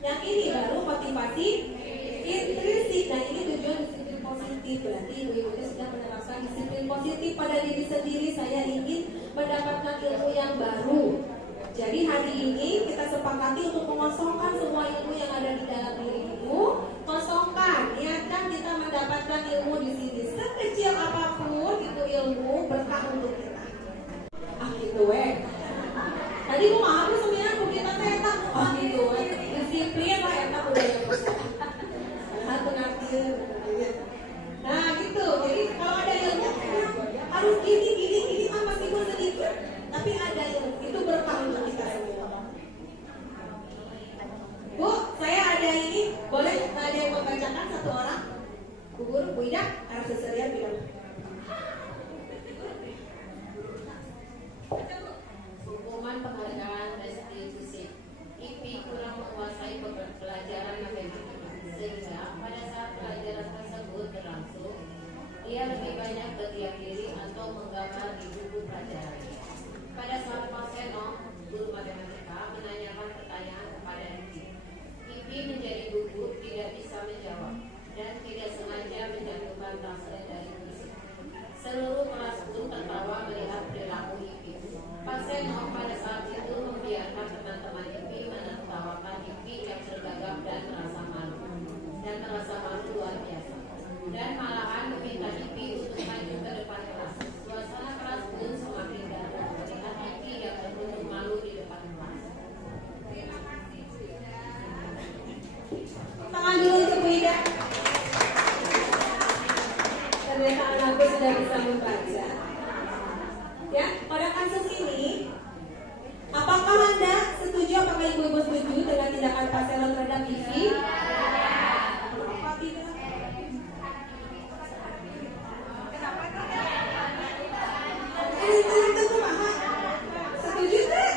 Yang ini baru motivasi intrinsik. Nah ini tujuan disiplin positif. Berarti ibu-ibu sudah menerapkan disiplin positif pada diri sendiri. Saya ingin mendapatkan ilmu yang baru. Jadi hari ini kita sepakati untuk mengosongkan semua ilmu yang ada di dalam diri ibu. Kosongkan, niatkan kita mendapatkan ilmu di sini. Sekecil apapun itu ilmu berkah untuk kita. Gitu tadi aku maaf sebenarnya aku kita etak. Gitu disiplin lah etak udah satu nanti. Nah gitu. Jadi kalau ada ilmu harus gini kan meskipun sedikit, tapi ada ilmu itu berkah untuk kita semua. Bu, saya ada ini, boleh ada yang membacakan satu orang? Bu Guru, Bu Ida, harus seserian bilang. Hukuman penghargaan restitusi. IPI kurang menguasai pelajaran matematika, sehingga pada saat pelajaran tersebut berlangsung, ia lebih banyak berdiam diri atau menggambar di buku pelajaran. Pada saat Pak Seno, guru matematika, menanyakan pertanyaan kepada IPI, IPI menjadi gugup, tidak bisa menjawab, dan tidak sengaja menjatuhkan tasnya dari kursi. Seluruh kelas pun tertawa melihat perilaku IPI. Pak Seno pada saat itu membiarkan teman-teman IPI menertawakan IPI yang tergagap dan merasa malu luar biasa, dan malahan meminta IPI untuk maju ke depan kelas. Suasana kelas pun semakin gaduh melihat IPI yang tertutup malu di depan kelas. Tangan dulu untuk Bu Ida. Ternyata anakku sudah bisa membaca. Ya, pada kasus ini, apakah Anda setuju? Apakah ibu-ibu setuju dengan tindakan Pak Seno terhadap IPI? Apa tidak? Tentu Mama. Setuju tidak?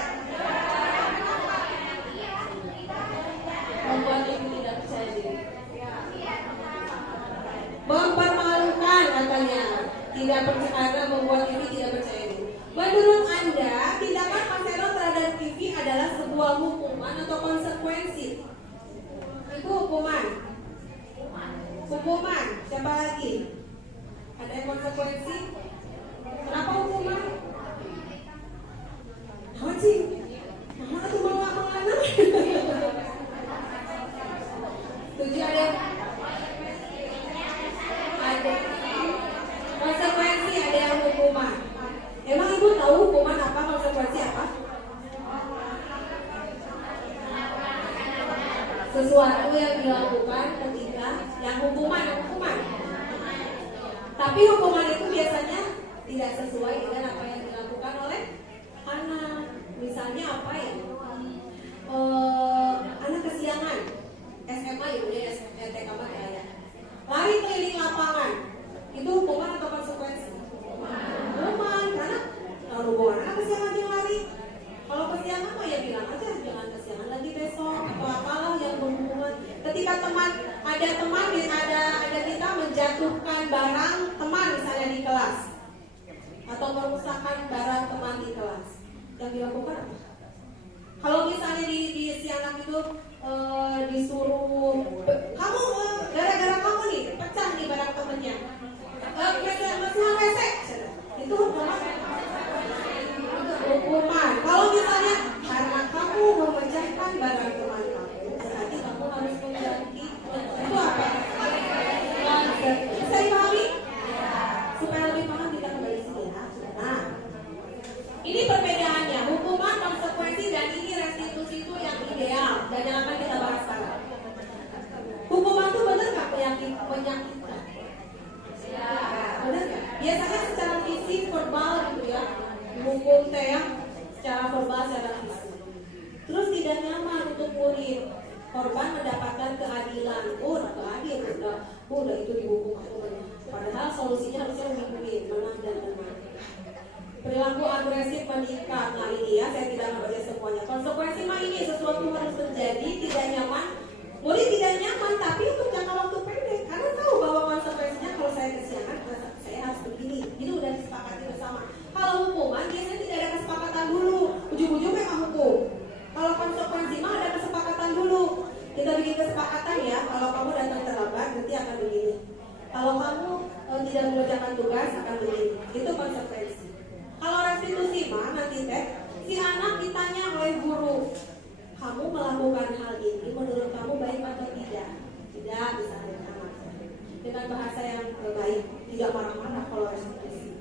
Membuat ibu tidak percaya diri. Mempermalukan katanya. Tidak percaya karena membuat ibu tidak percaya diri. Menurut Anda, tindakan Pak Seno terhadap Vivi adalah sebuah hukuman atau konsekuensi? Itu hukuman. Hukuman. Siapa lagi? Ada yang konsekuensi? Kenapa hukuman? Apa sih? Mama tuh bawa menganak. Setuju ada yang? Ada. Konsekuensi ada yang hukuman. Emang ibu tahu hukuman apa, konsekuensi apa? Sesuatu yang dilakukan ketika yang hukuman. Tapi hukuman itu biasanya tidak sesuai dengan apa yang dilakukan oleh anak. Misalnya apa ya? Anak kesiangan SMA ya, udah STK ya. Lari keliling lapangan. Itu hukuman atau konsekuensi? Hukuman, karena hubungan anak kesiangan yang lari. Kalau kesiangan mah ya bilang aja jangan kesiangan lagi besok atau apalah yang berhubungan. Ketika ada kita menjatuhkan barang teman misalnya di kelas atau merusakkan barang teman di kelas, yang dilakukan apa? Kalau misalnya di si anak itu disuruh kamu gara-gara kamu nih pecah nih barang temennya, masukan resek, itu hukuman. Kalau misalnya karena kamu memecahkan barang teman kamu, berarti kamu harus mengganti. Itu apa? Bisa dipahami? Supaya lebih paham kita kembali sini ya. Nah, ini perbedaannya, hukuman, konsekuensi, dan ini restitusi itu yang ideal dan yang akan kita bahas sekarang. Hukuman itu benar nggak menyakitkan? Benar nggak? Biasanya secara fisik, verbal gitu ya. dihukum teh ya, secara verbal, secara fisik. Terus tidak nyaman untuk murid, korban mendapatkan keadilan. Udah adil, udah itu dihukum aturannya. Padahal solusinya harusnya win-win, menang dan menang. Perilaku agresif meningkat. Nah ini ya, saya tidak membaca semuanya. Konsekuensi mah ini sesuatu harus terjadi, tidak nyaman. Murid tidak nyaman, tapi untuk jangka waktu pendek. Karena tahu bahwa konsekuensinya kalau saya kesiangan, saya harus begini. Ini udah disepakati bersama. Kalau hukuman biasanya tidak ada kesepakatan dulu. Ujung-ujungnya nggak hukum. Kalau konsekuensi mah ada kesepakatan dulu. Kita bikin kesepakatan ya. Kalau kamu datang terlambat, nanti akan begini. Kalau kamu tidak mengerjakan tugas, akan begini. Itu konsekuensi. Kalau restitusi mah nanti teh si anak ditanya oleh guru, kamu melakukan hal ini menurut kamu baik atau tidak? Tidak, misalnya anak dengan bahasa yang baik, tidak marah-marah kalau restitusi.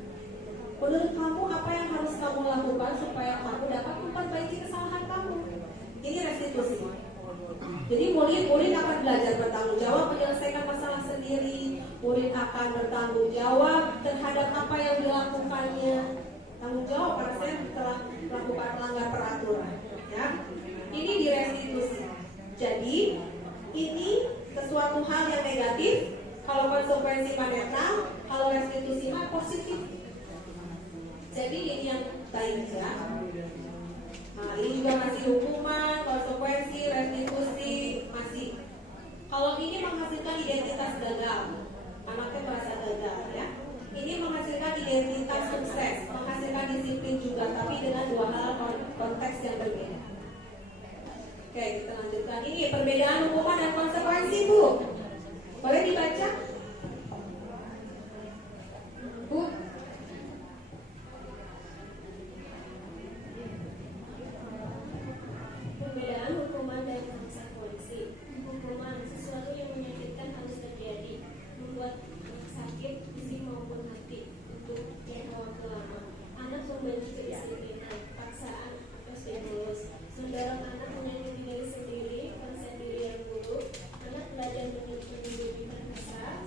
Menurut kamu apa yang harus kamu lakukan supaya kamu dapat memperbaiki kesalahan kamu? Ini restitusi. Jadi murid akan belajar bertanggung jawab menyelesaikan masalah sendiri. Murid akan bertanggung jawab terhadap apa yang dilakukannya. Tanggung jawab karena saya telah melakukan melanggar peraturan. Ya, ini direstitusi. Jadi ini sesuatu hal yang negatif. Kalau konsekuensi netral, kalau restitusi mah positif. Jadi ini yang baik ya. Nah, ini juga masih hukuman, konsekuensi, restitusi masih. Kalau ini menghasilkan identitas gagal, anaknya merasa gagal ya. Ini menghasilkan identitas sukses, menghasilkan disiplin juga, tapi dengan dua hal konteks yang berbeda. Oke, kita lanjutkan. Ini perbedaan hukuman dan konsekuensi, Bu. Boleh dibaca? Bu. Perbedaan hukuman dan konsekuensi. Hukuman sesuatu yang menyakitkan harus terjadi, membuat sakit fisik maupun hati untuk jangka waktu lama. Anak membenci kedisiplinan, paksaan atau stimulus, mendorong anak menyakiti diri sendiri, konsep diri yang buruk. Anak belajar menyembunyikan rasa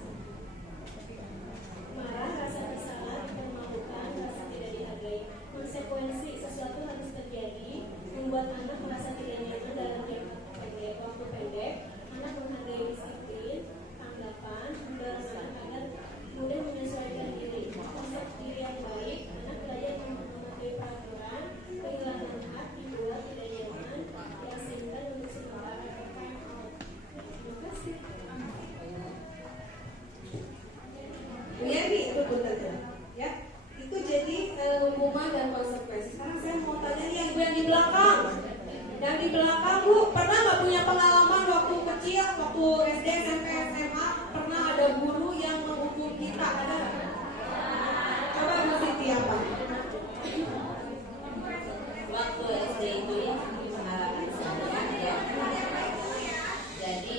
marah, rasa bersalah, termalukan, rasa tidak dihargai. Konsekuensi sesuatu harus terjadi, membuat anak merasa tidak nyaman dalam waktu pendek. Anak menghargai disiplin, tanggapan, mendorong anak agar mudah menyesuaikan diri. Konsep diri yang baik, anak belajar memahami peraturan, kehilangan hak, dibuat tidak nyaman, diasingkan untuk sekolah. Terima kasih. Bu Yemi, itu benar ya. Itu jadi hukuman dan konsekuensi. Sekarang saya mau tanya nih yang di belakang. Yang di belakang, Bu, pernah nggak punya pengalaman waktu kecil, waktu SD, SMP, SMA, pernah ada guru yang menghukum kita? Ada nggak? Coba Bu Siti apa? Waktu SD itu ya pengalaman saya ya. Jadi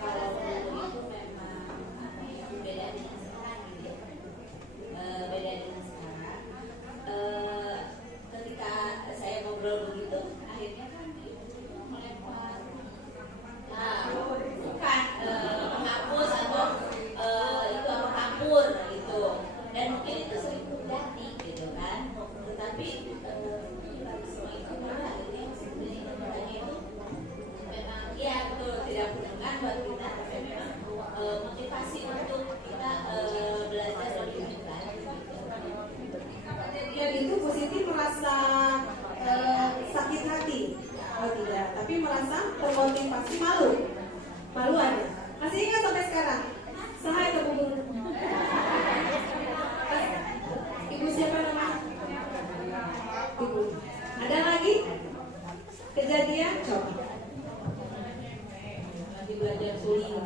kalau guru itu memang apa ya, beda dengan sekarang gitu. Beda dengan sekarang. Ketika saya ngobrol begitu, akhirnya kan melempar. Nah, bukan menghapus atau itu apa kapur gitu. Dan mungkin itu sering terjadi gitu kan. Tetapi semua itu malah ini sebenarnya itu memang ya betul tidak menyenangkan buat kita, tapi memang motivasi untuk kita belajar lebih baik. Kejadian itu positif merasa sakit hati, oh tidak, tapi merasa termotivasi, malu ada. Masih ingat sampai sekarang? Sahai ke Bu Guru. Ibu siapa namanya? Ibu. Ada lagi kejadian? Coba. Lagi belajar suling.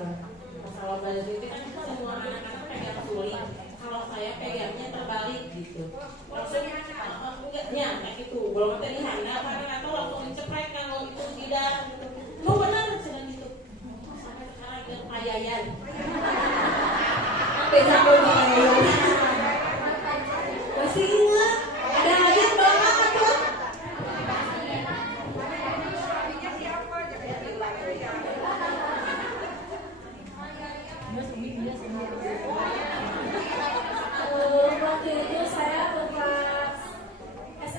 Masalah belajar suling kan semua anak-anak pegang suling. Kalau saya pegangnya terbalik gitu. Maksudnya enggak nyampe gitu. Belum tadi handa karena atau langsung diceprek kalau itu tidak gitu. Lu benar sedang gitu. Sampai sekarang dia payayan. Beda pengalaman. Masih ingat? Ada lagi yang belakang atau? Waktu itu saya kelas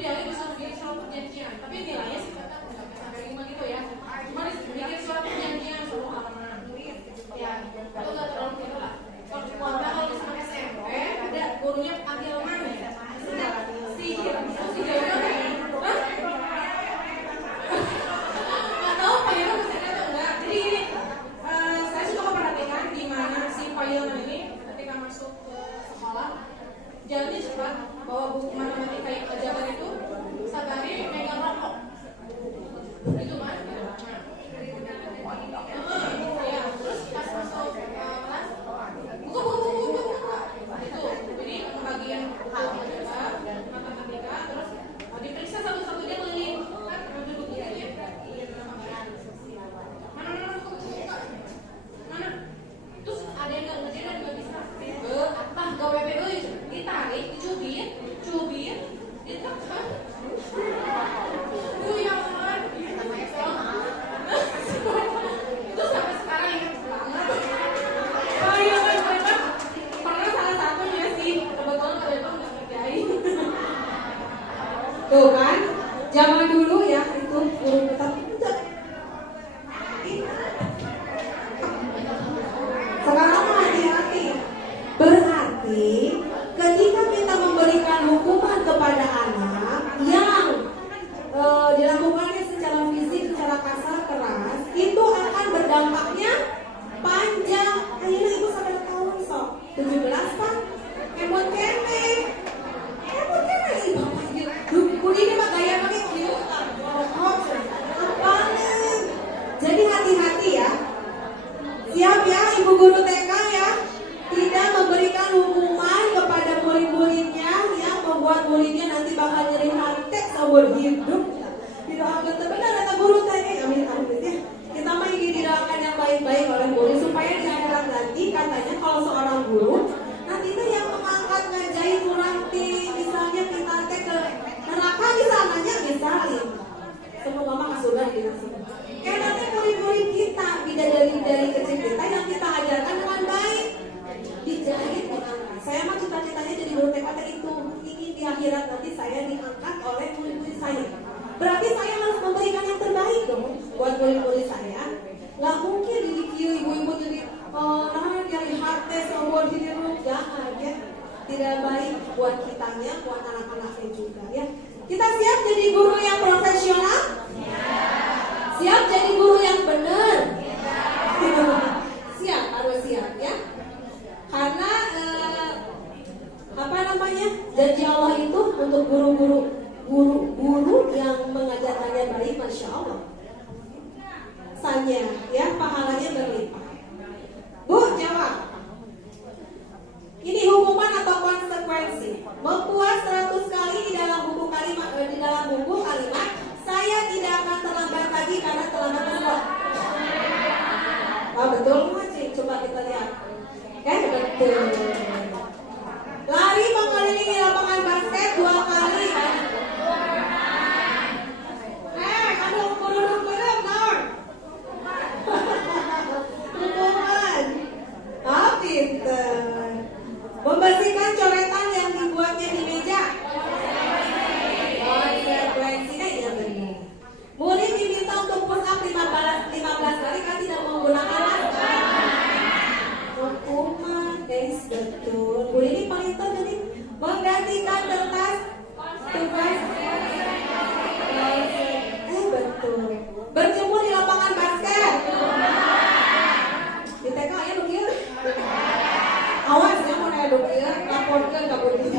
dia bisa bikin surat perjanjian, tapi nilainya sih tetap nggak sampai 5 gitu ya. Cuma bikin surat perjanjian 10 halaman. Ya, itu nggak terlalu gitu lah. Kalau misalnya SMP ada gurunya panggil mana ya? Sihir. Nggak tahu Pak Yono kesini atau enggak. Jadi ini saya suka memperhatikan di mana si Pak Yono ini ketika masuk ke sekolah jalannya cepat, bawa buku matematika yang kejabat itu, Sagari megang rokok. Itu kan? Ya, terus pas masuk kelas, buku. Itu, jadi pembagian matematika, terus diperiksa satu-satu dia keliling, kan? Ambil buku gitu ya. Mana? Terus ada yang nggak ngerjain dan nggak bisa. Apa? Gak WPO ditarik, dicubit, ditekan. Ya kan? Itu sampai sekarang ingat banget. Oh iya kan? Pernah salah satunya sih, kebetulan kalau itu nggak ngerjain. Tuh kan, zaman dulu ya itu guru tetap sekarang mah hati-hati. Berarti ketika kita memberikan hukuman kepada anak yang dilakukannya secara fisik, secara kasar, keras, itu akan berdampaknya panjang. Akhirnya ibu sampai tahun sok 17 kan, emot kene ibu kudu ini mah gaya pakai kieu paling. Jadi hati-hati ya. Siap ya ibu guru TK ya, tidak memberikan hukuman kepada murid-muridnya yang membuat muridnya nanti bakal nyeri hati seumur hidup. Didoakan benar kata guru tadi, amin ya. Kita mah ingin didoakan yang baik-baik oleh murid supaya di akhirat nanti katanya kalau seorang guru nanti itu yang mengangkat ngajain muranti, misalnya kita ke neraka di sananya misalnya. Semoga mah surga di sana. Kayak nanti murid-murid kita dari kecil kita yang kita ajarkan dengan baik dijahit diangkat. Saya mah cita-citanya jadi guru TK itu ingin di akhirat nanti saya diangkat oleh murid-murid saya. Berarti saya harus memberikan yang terbaik dong buat murid-murid saya. Gak mungkin ibu-ibu jadi dari hati seumur hidup, jangan ya. Tidak baik buat kitanya, buat anak-anaknya juga ya. Kita siap jadi guru yang profesional? Siap jadi guru yang benar? Siap, harus siap ya. Karena janji Allah itu untuk guru yang mengajarkannya baik, masya Allah. Sanya ya, pahalanya berlimpah. Bu, jawab. Ini hukuman atau konsekuensi? Membuat 100 kali di dalam buku kalimat, saya tidak akan terlambat lagi karena terlambat sekolah. Oh, betul nggak sih? Coba kita lihat. Betul. Lari mengelilingi lapangan basket 2 kali. Kamu kurung non. Hukuman. Pinter. Membersihkan coretan yang dibuatnya di meja. Konsekuensinya ya benar. Murid diminta untuk push up 15 kali kan tidak menggunakan masker. Hukuman, guys, betul. Bu ini paling jadi menggantikan kertas tugas. Betul. Berjemur di lapangan basket. Di TK ya begitu. Awas ya mau nanya begitu, laporkan ke polisi.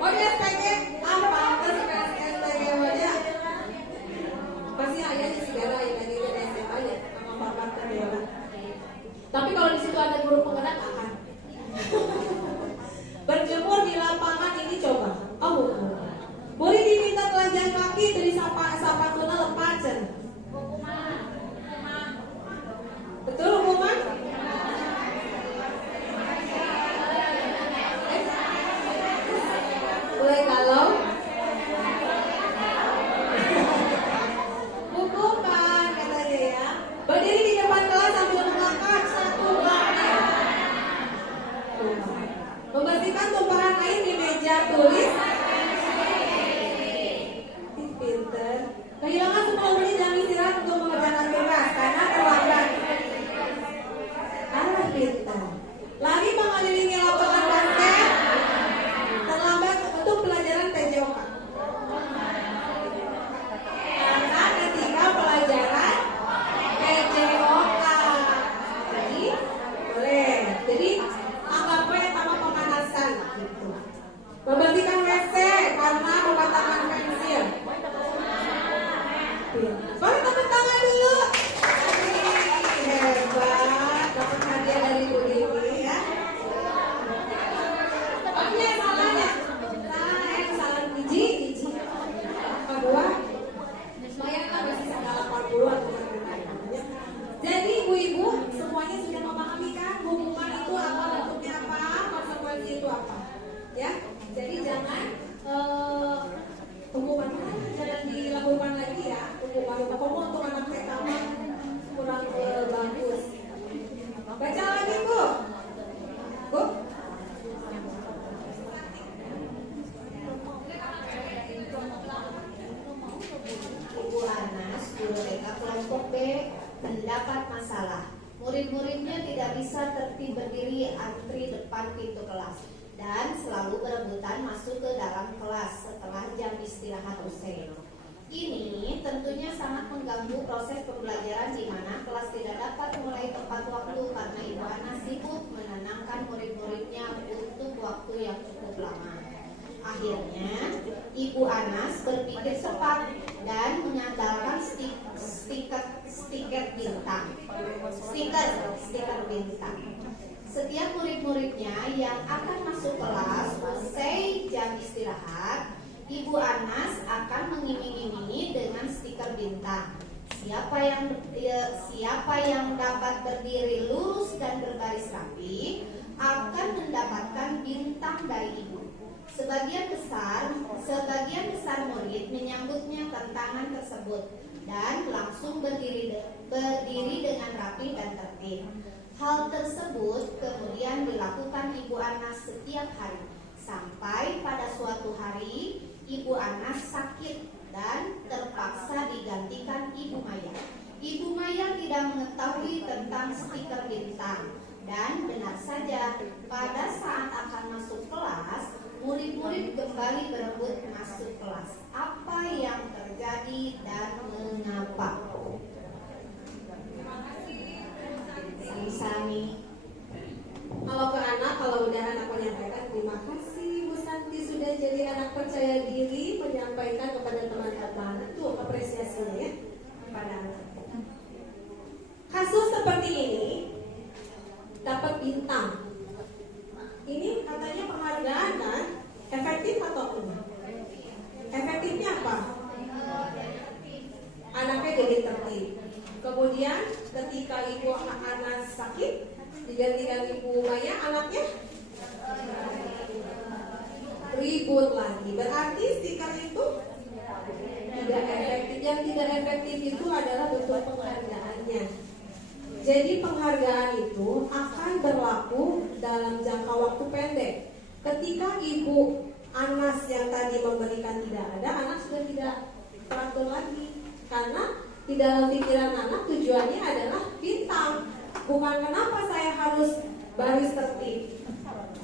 Oh dia SPG apa? Terus SPG aja. Pasti ayahnya segala yang lagi jadi SMA ya, sama bapak terdewa. Tapi kalau di situ ada guru penggerak akan. Berjemur di lapangan ini coba. Oh, boleh diminta telanjang kaki dari sepatunya lepasan. Betul hukuman? Boleh kalau karena membatalkan pensil? Boleh tepuk tangan dulu. Hebat, dapat hadiah dari Bu Dewi ya. Oke, salahnya. Salah biji. Kedua, lumayan lah masih ada 80 atau bagaimana. Jadi ibu-ibu semuanya sudah memahami kan hukuman itu apa, bentuknya apa, konsekuensi itu apa, ya. Jadi jangan hukuman jangan dilakukan lagi ya. Hukuman untuk anak TK kurang bagus. Baca lagi Bu. Bu. Ibu Anas, guru TK kelompok B, mendapat masalah. Murid-muridnya tidak bisa tertib berdiri antri depan pintu kelas dan selalu berebutan masuk ke dalam kelas setelah jam istirahat usai. Ini tentunya sangat mengganggu proses pembelajaran di mana kelas tidak dapat mulai tepat waktu karena Ibu Anas sibuk menenangkan murid-muridnya untuk waktu yang cukup lama. Akhirnya, Ibu Anas berpikir cepat dan mengandalkan stiker bintang. Setiap murid-muridnya yang akan masuk kelas usai jam istirahat, Ibu Anas akan mengiming-imingi dengan stiker bintang. Siapa yang dapat berdiri lurus dan berbaris rapi akan mendapatkan bintang dari ibu. Sebagian besar murid menyambutnya tantangan tersebut dan langsung berdiri dengan rapi dan tertib. Hal tersebut kemudian dilakukan Ibu Anas setiap hari sampai pada suatu hari Ibu Anas sakit dan terpaksa digantikan Ibu Maya. Ibu Maya tidak mengetahui tentang stiker bintang dan benar saja pada saat akan masuk kelas, murid-murid kembali berebut masuk kelas. Apa yang terjadi dan mengapa? Sami-sami. Kalau ke anak, kalau udah anak menyampaikan terima kasih Bu Santi sudah jadi anak percaya diri menyampaikan kepada teman-teman, itu apresiasinya ya kepada anak. Kasus seperti ini dapat bintang. Ini katanya penghargaan kan? Efektif atau enggak? Efektifnya apa? Anaknya jadi tertib. Kemudian ketika Ibu Anas sakit, digantikan Ibu Maya, anaknya ribut lagi. Berarti stiker itu tidak efektif. Yang tidak efektif itu adalah bentuk penghargaannya. Jadi penghargaan itu akan berlaku dalam jangka waktu pendek. Ketika Ibu Anas yang tadi memberikan tidak ada, anak sudah tidak teratur lagi. Karena di dalam pikiran anak tujuannya adalah bintang. Bukan kenapa saya harus baris tertib.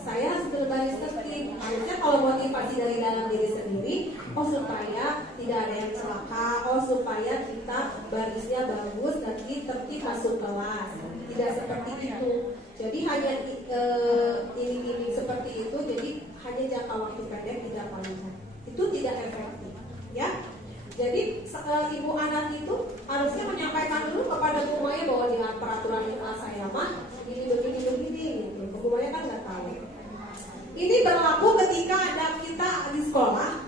Saya harus berbaris tertib. Harusnya kalau motivasi dari dalam diri sendiri, supaya tidak ada yang celaka, supaya kita barisnya bagus dan tertib masuk kelas. Tidak seperti itu. Jadi hanya ini seperti itu. Jadi hanya jangka waktu pendek tidak panjang. Itu tidak efektif, ya. Jadi Ibu Anas itu harusnya menyampaikan dulu kepada Bu Maya bahwa di peraturan kelas saya mah ini begini gitu. Bu Maya kan nggak tahu. Ini berlaku ketika ada kita di sekolah,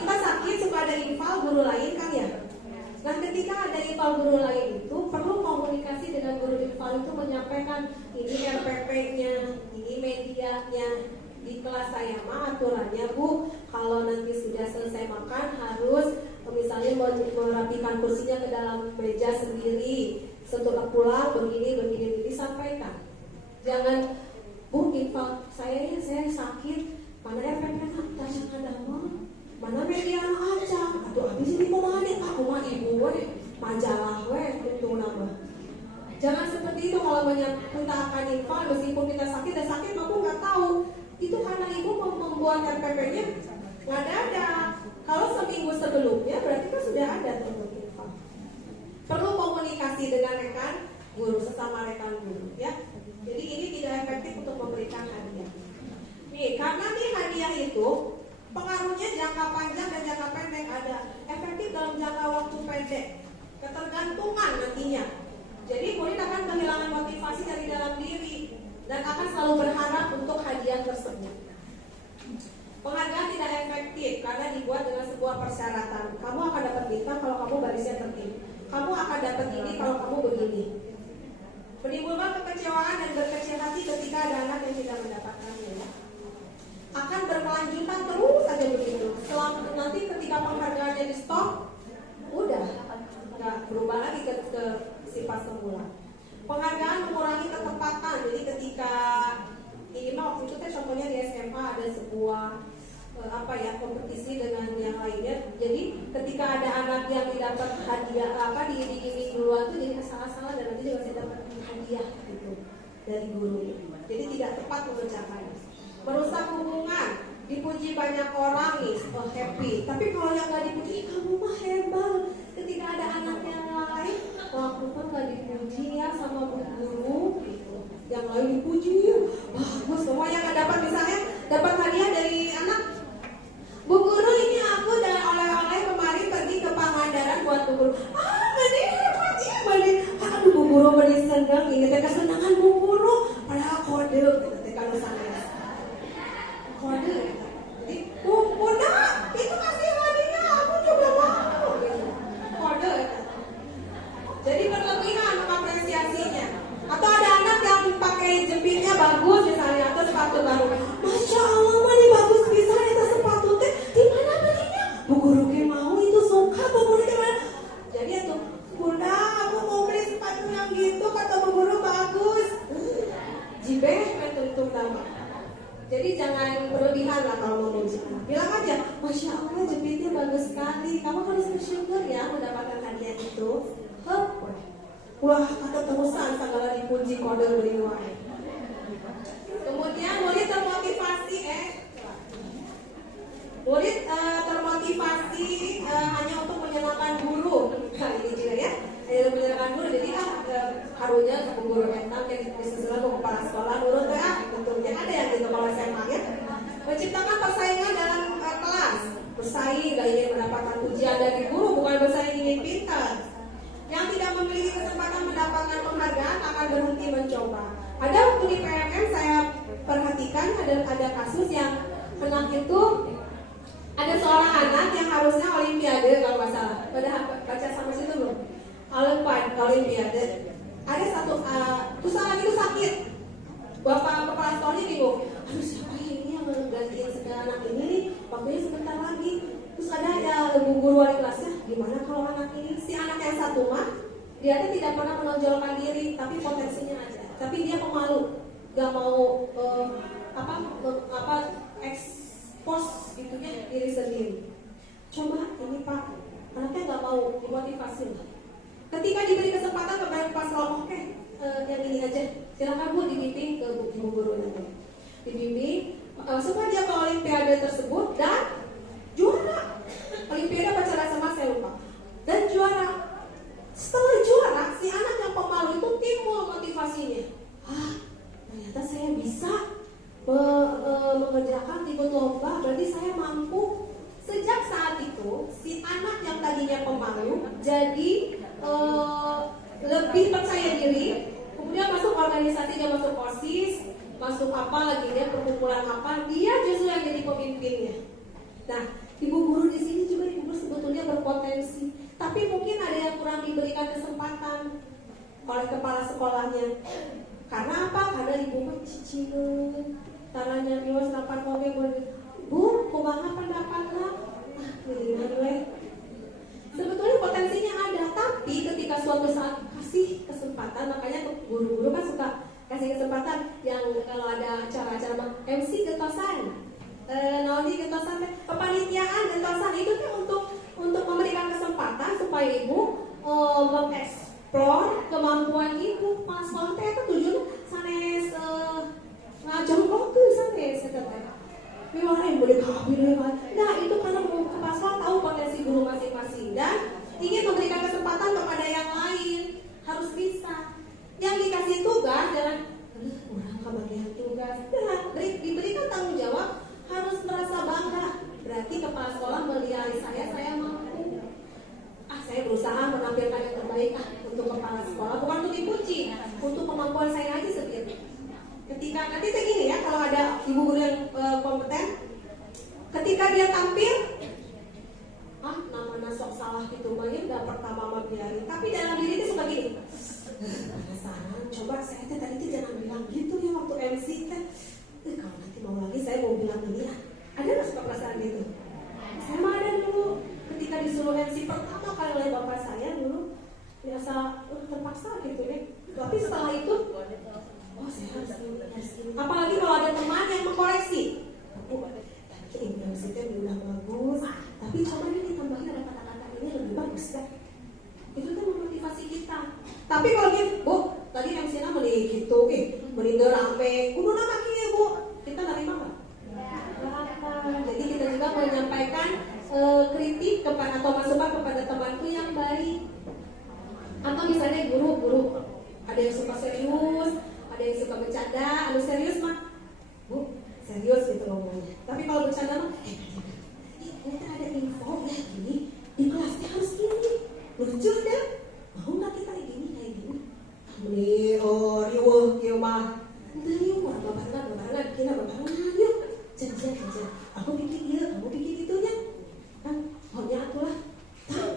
kita sakit suka ada infal guru lain kan ya. Dan ketika ada infal guru lain itu perlu komunikasi dengan guru infal itu menyampaikan ini RPP-nya, ini medianya. Di kelas saya mah aturannya Bu, kalau nanti sudah selesai makan harus misalnya merapikan kursinya ke dalam meja sendiri. Setelah pulang begini disampaikan. Jangan Bu, infal saya sakit, mana RPP tanya ada mana media aja. Aduh abis ini kumaha nih, aku mah ibu majalah itu nama. Jangan seperti itu kalau kita akan infal meskipun kita sakit aku nggak tahu. Itu karena ibu membuat RPP-nya nggak ada. Kalau seminggu sebelumnya berarti kan sudah ada untuk info. Perlu komunikasi dengan rekan guru, sesama rekan guru ya. Jadi ini tidak efektif untuk memberikan hadiah. Nih, karena nih hadiah itu pengaruh pendek, ketergantungan nantinya. Jadi murid akan kehilangan motivasi dari dalam diri dan akan selalu berharap untuk hadiah tersebut. Penghargaan tidak efektif karena dibuat dengan sebuah persyaratan. Kamu akan dapat bintang kalau kamu barisnya tertib. Kamu akan dapat ini kalau kamu begini. Menimbulkan kekecewaan dan berkecil hati ketika ada anak yang tidak mendapatkannya. Akan berkelanjutan terus saja begitu. Selama nanti ketika penghargaannya di stop, udah nggak berubah lagi ke sifat semula. Penghargaan mengurangi ketepatan. Jadi ketika ini mah waktu itu contohnya di SMA ada sebuah kompetisi dengan yang lainnya. Jadi ketika ada anak yang didapat hadiah diiming duluan tuh jadi salah-salah dan nanti juga bisa dapat hadiah gitu dari guru. Jadi tidak tepat mengerjakannya. Merusak hubungan, dipuji banyak orang nih, happy. Tapi kalau yang nggak dipuji, kamu mah hebat. Ketika ada anak yang lain, aku kan nggak dipuji ya sama guru. Gitu. Yang lain dipuji, bagus. Semua yang nggak dapat misalnya dapat hadiah dari anak. Bu guru ini aku dan oleh-oleh kemarin pergi ke Pangandaran buat bu guru. Mandi hebat ya mandi. Aduh bu guru mandi senang, ingat kesenangan bu guru. Padahal kode, kalau sana. Kode, jadi bunda itu kasih hadiahnya aku juga mau kode, jadi berlebihan mengapresiasinya. Atau ada anak yang pakai jepitnya bagus misalnya atau sepatu baru, masya Allah mani bagus bisa itu sepatu teh di mana belinya? Bu guru ke mau itu suka bu guru di mana? Jadi itu bunda aku mau beli sepatu yang gitu kata bu guru bagus, jibeh tentu nama. Jadi jangan berlebihan lah kalau mau memuji. Bilang aja, masya Allah jepitnya bagus sekali. Kamu harus bersyukur ya mendapatkan hadiah itu. Wah kata terusan segala dipuji kode beri wae. Kemudian murid termotivasi hanya untuk menyenangkan guru. Nah ini juga ya. Hanya untuk menyenangkan guru. Jadi harunya ke guru mental yang disesuaikan ke kepala sekolah nurut ya. Tentunya ada yang gitu kalau SMA ya. Menciptakan persaingan dalam kelas. Bersaing, gak ingin mendapatkan pujian dari guru, bukan bersaing ingin pintar. Yang tidak memiliki kesempatan mendapatkan penghargaan akan berhenti mencoba. Ada waktu di PMM saya perhatikan ada kasus yang anak itu ada seorang anak yang harusnya olimpiade kalau nggak salah. Pada baca sama situ belum? Olimpiade. Ada satu terus anak itu sakit. Bapak kepala sekolahnya bingung. Aduh siapa ini yang menggantiin segala anak ini nih? Waktunya sebentar lagi. Terus ada guru wali kelasnya. Gimana kalau anak ini si anak yang satu mah dia tidak pernah menonjolkan diri, tapi potensinya ada. Tapi dia pemalu, gak mau expose gitunya diri sendiri. Coba ini Pak, anaknya gak mau dimotivasi. Ketika diberi kesempatan kepada Pak Slomo, yang ini aja, silakan Bu dibimbing ke ibu guru nanti. Dibimbing supaya dia ke olimpiade tersebut dan juara. Olimpiade pacaran sama saya lupa. Dan juara. Setelah juara, si anak yang pemalu itu timbul motivasinya. Ternyata saya bisa mengerjakan ikut lomba, berarti saya mampu. Sejak saat itu, si anak yang tadinya pemalu jadi lebih percaya diri. Kemudian masuk organisasinya, masuk OSIS, masuk apa lagi dia perkumpulan apa, dia justru yang jadi pemimpinnya. Nah, ibu guru di sini juga ibu guru sebetulnya berpotensi, tapi mungkin ada yang kurang diberikan kesempatan oleh kepala sekolahnya. Karena apa? Karena ibu mencicilin, taranya biwas rapat kowe Bu, kumaha pendapatnya? Sebetulnya potensinya ada, tapi ketika suatu saat kasih kesempatan, makanya guru-guru kan suka kasih kesempatan yang kalau ada acara-acara MC gentosan, noni gentosan, kepanitiaan gentosan itu kan untuk memberikan kesempatan supaya ibu mengeksplor kemampuan ibu. Pas sekolah teh itu tujuan sanes ngajong ke sanes setelah. Memang boleh kabin. Nah itu karena kepala sekolah tahu potensi guru masing-masing dan ingin memberikan kesempatan kepada yang lain. Harus bisa. Yang dikasih tugas jangan orang kebagian tugas. Diberikan tanggung jawab, harus merasa bangga. Berarti kepala sekolah melihat saya mampu. Saya berusaha Ketika dia tampil, namanya sok salah gitu mah ya udah pertama mah biarin. Tapi dalam diri dia suka gini. Penasaran, coba saya tadi tuh jangan bilang gitu ya waktu MC teh. Kalau nanti mau lagi saya mau bilang ini ya. Ada nggak suka perasaan gitu? Saya mah ada dulu ketika disuruh MC pertama kali oleh bapak saya dulu biasa terpaksa gitu ya. Tapi setelah itu, saya harus ini. Apalagi kalau ada teman yang mengkoreksi. Ini MC-nya udah bagus, tapi coba nih ditambahin ada kata-kata ini lebih bagus kan? Itu tuh memotivasi kita. Tapi kalau gitu, Bu, tadi MC-nya meni gitu, meni rame, kudu nama kini Bu, kita nerima nggak? Jadi kita juga menyampaikan kritik kepada atau masukan kepada temanku yang baik. Atau misalnya guru, ada yang suka serius, ada yang suka bercanda, ada serius mah, Bu, serius gitu ngomongnya. Tapi kalau bercanda mah, kita ada info ya gini, di kelasnya harus gini, lucu deh. Mau nggak kita kayak gini? Ini riuh, kieu mah. Entah yuk, babarengan, kira babarengan yuk. Jangan. Aku bikin dia, kamu bikin itunya. Kan, maunya atulah.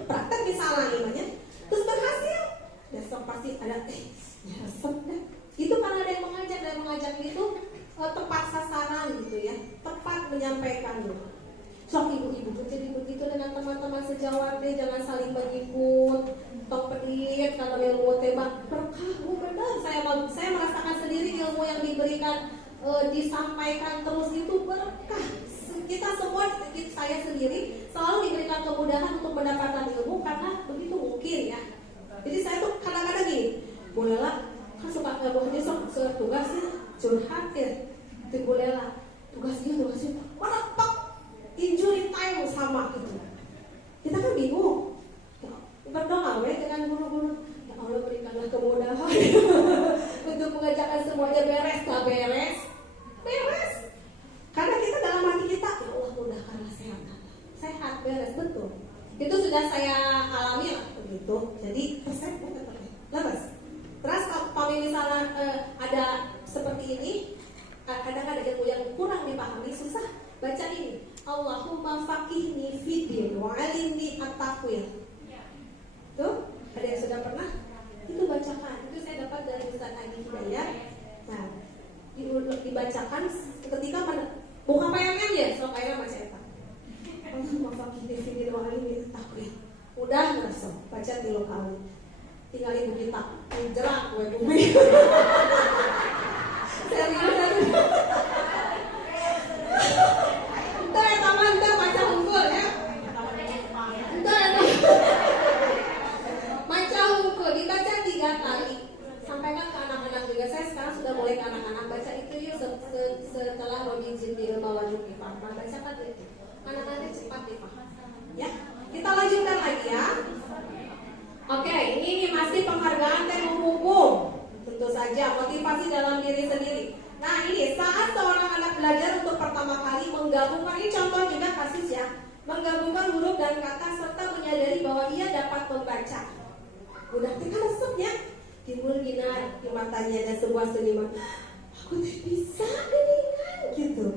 Praktek misalnya gimana? Terus berhasil. Besok pasti ada resep deh. Itu karena ada yang mengajak itu tepat sasaran gitu ya, tepat menyampaikan gitu. Sok ibu-ibu jadi begitu dengan teman-teman sejawat deh, jangan saling berikut, tok pedit kalau ilmu tebak berkah, benar. Saya merasakan sendiri ilmu yang diberikan disampaikan terus itu berkah. Kita semua, saya sendiri selalu diberikan kemudahan untuk mendapatkan ilmu karena begitu mungkin ya. Jadi saya tuh kadang-kadang gini, bolehlah kan suka pokoknya sok tugasnya curhat ya, itu bolehlah tugasnya mana pak injury time sama gitu. Kita kan bingung, berdoa ya dengan guru-guru, ya Allah berikanlah kemudahan untuk mengerjakan semuanya beres, gak beres, karena kita dalam hati kita, ya Allah mudahkanlah sehat beres betul. Itu sudah saya alami lah begitu. Jadi resep lepas. Terus kalau misalnya ada seperti ini, kadang-kadang ada yang kurang dipahami, susah baca ini. Allahumma faqihni fiddin wa alimni at-taqwir. Tuh, ada yang sudah pernah? Itu bacakan. Itu saya dapat dari Ustaz Adi Hidayat. Nah, dibacakan ketika buka PMN ya, so kayak baca eta. Allahumma faqihni fiddin wa alimni at-taqwir. Udah ngerasa baca 3 kali. Tinggal ibu kita jerak gue bumi. Serius. Entar ya taman, entar maca unggul ya. Entar maca unggul dibaca 3 kali. Sampaikan ke anak-anak juga. Saya sekarang sudah mulai ke anak-anak baca itu yuk setelah Robin Jindi Mawajib Ifah. Bacakan itu. Anak-anak cepat dipaham. Ya, kita lanjutkan lagi ya. Oke, ini masih penghargaan dan hukum. Tentu saja motivasi dalam diri sendiri. Nah ini saat seorang anak belajar untuk pertama kali menggabungkan, ini contoh juga kasus ya, menggabungkan huruf dan kata serta menyadari bahwa ia dapat membaca. Udah kan resep ya, timbul ginar di matanya dan sebuah senyuman. Aku tuh bisa geningan gitu.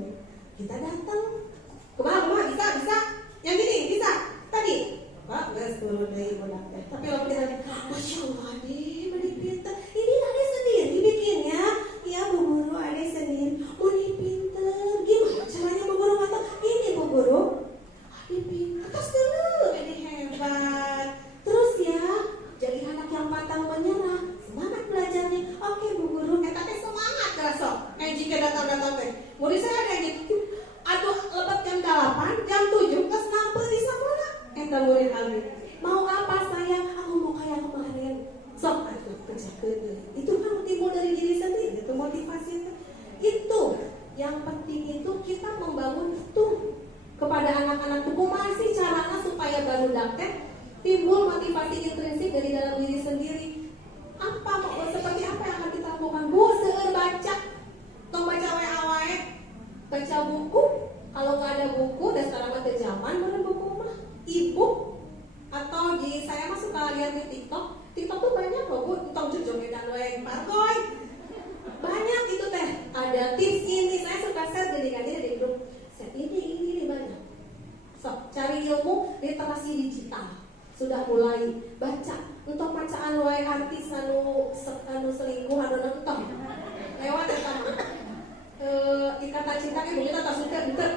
Kita datang, kemana bisa, yang gini bisa tadi. Pak, gak turun dari budak. Tapi kalau kita lihat, Masya Allah deh, beri pinter. Ini ada sendiri bikinnya. Ya Bu Guru, ada sendiri. Oh ini pinter. Gimana caranya Bu Guru kata? Ini Bu Guru, ada pinter. Terus dulu, ada hebat. Terus ya, jadi anak yang pantang menyerah. Semangat belajarnya. Oke Bu Guru, tapi semangat terasa. Jika datang-datang teh. Murid saya ada gitu. Aduh, lebat jam 8, jam 7, terus nampil di sekolah. Murid kami, mau apa sayang? Aku mau kayak kemarin. Sok aduh kerjakan. Itu kan timbul dari diri sendiri. Itu motivasi itu. Yang penting itu kita membangun itu kepada anak-anak. Kumaha sih caranya supaya barudak teh timbul motivasi intrinsik dari dalam diri sendiri. Apa seperti apa yang akan kita lakukan? Bu, seueur baca. Tong baca wae. Baca buku. Kalau nggak ada buku, dan sekarang mah teh zaman mana buku mah. Ibu atau di saya mah suka lihat di TikTok tuh banyak loh Bu, tong joget dan loeng parkoy. Banyak itu teh. Ada tips ini, saya suka share jadi di grup. Set ini banyak. cari ilmu literasi digital. Sudah mulai baca untuk bacaan wae artis anu selingkuh anu nonton lewat eta ikatan cinta kan begitu tak suka ente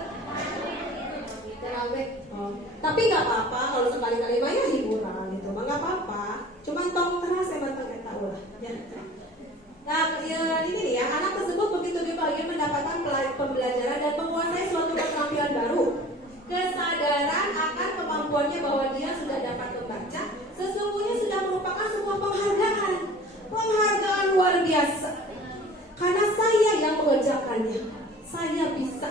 rame. Tapi nggak apa-apa kalau sekali-kali mah ya hiburan gitu mah nggak apa-apa, cuman tong terasa batang eta ulah ya. Nah, ini nih ya, anak tersebut begitu dipanggil mendapatkan pembelajaran dan menguasai suatu keterampilan baru. Kesadaran akan kemampuannya bahwa dia sudah dapat membaca, sesungguhnya sudah merupakan sebuah penghargaan. Penghargaan luar biasa. Karena saya yang mengerjakannya, saya bisa.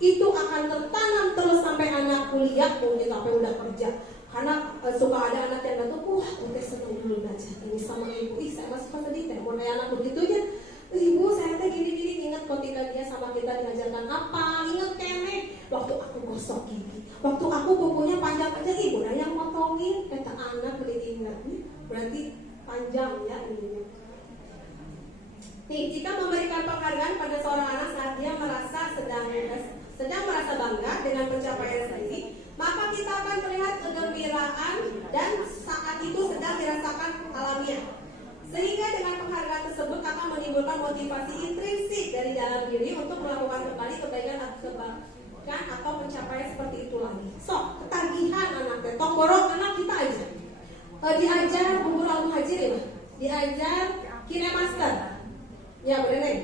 Itu akan tertanam terus sampai anak kuliah, mungkin sampai udah kerja. Karena suka ada anak yang datang, wah, udah seneng dulu belajar ini sama ibu. Ih, saya masuk pas tadi teh, mau nanya anak begitu ya. Ibu, saya teh gini-gini, ingat ketika dia sama kita diajarkan apa, ingat kene. Waktu aku gosok gigi, waktu aku kukunya panjang aja, ibu nah yang motongin, kata anak beli ingat. Berarti panjang ya ininya. Nih, jika memberikan penghargaan pada seorang anak saat dia merasa sedang merasa bangga dengan pencapaian sendiri, maka kita akan terlihat kegembiraan dan saat itu sedang dirasakan alamiah. Sehingga dengan penghargaan tersebut akan menimbulkan motivasi intrinsik dari dalam diri untuk melakukan kembali kebaikan atau pencapaian seperti itu lagi. So, ketagihan anak tong borong anak kita aja. Diajar Bu Guru Al-Muhajir ya, diajar kinemaster. Ya, bener.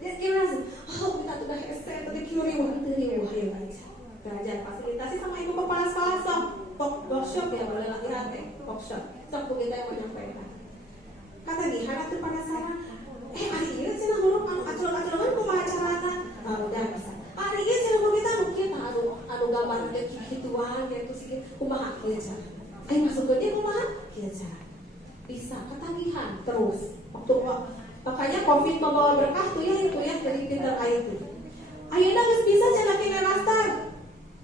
Dia gimana? Oh, kita sudah ST tadi kiuri wah ya aja. Belajar fasilitasi sama ibu kepala sekolah sok workshop ya boleh lagi hati workshop. Sok kita yang menyampaikan. Kata nih, anak tuh penasaran. Hari ini sih huruf anu acul-aculan kumaha carana? Udah bisa. Hari ini sih huruf kita mungkin anu gambar ada gituan gitu sih kumaha kieu cara. Masuk ke dia kumaha kieu cara. Bisa ketagihan terus. Makanya COVID membawa berkah tuh ya dari pintar IT. Ayeuna geus bisa cenah kinemaster.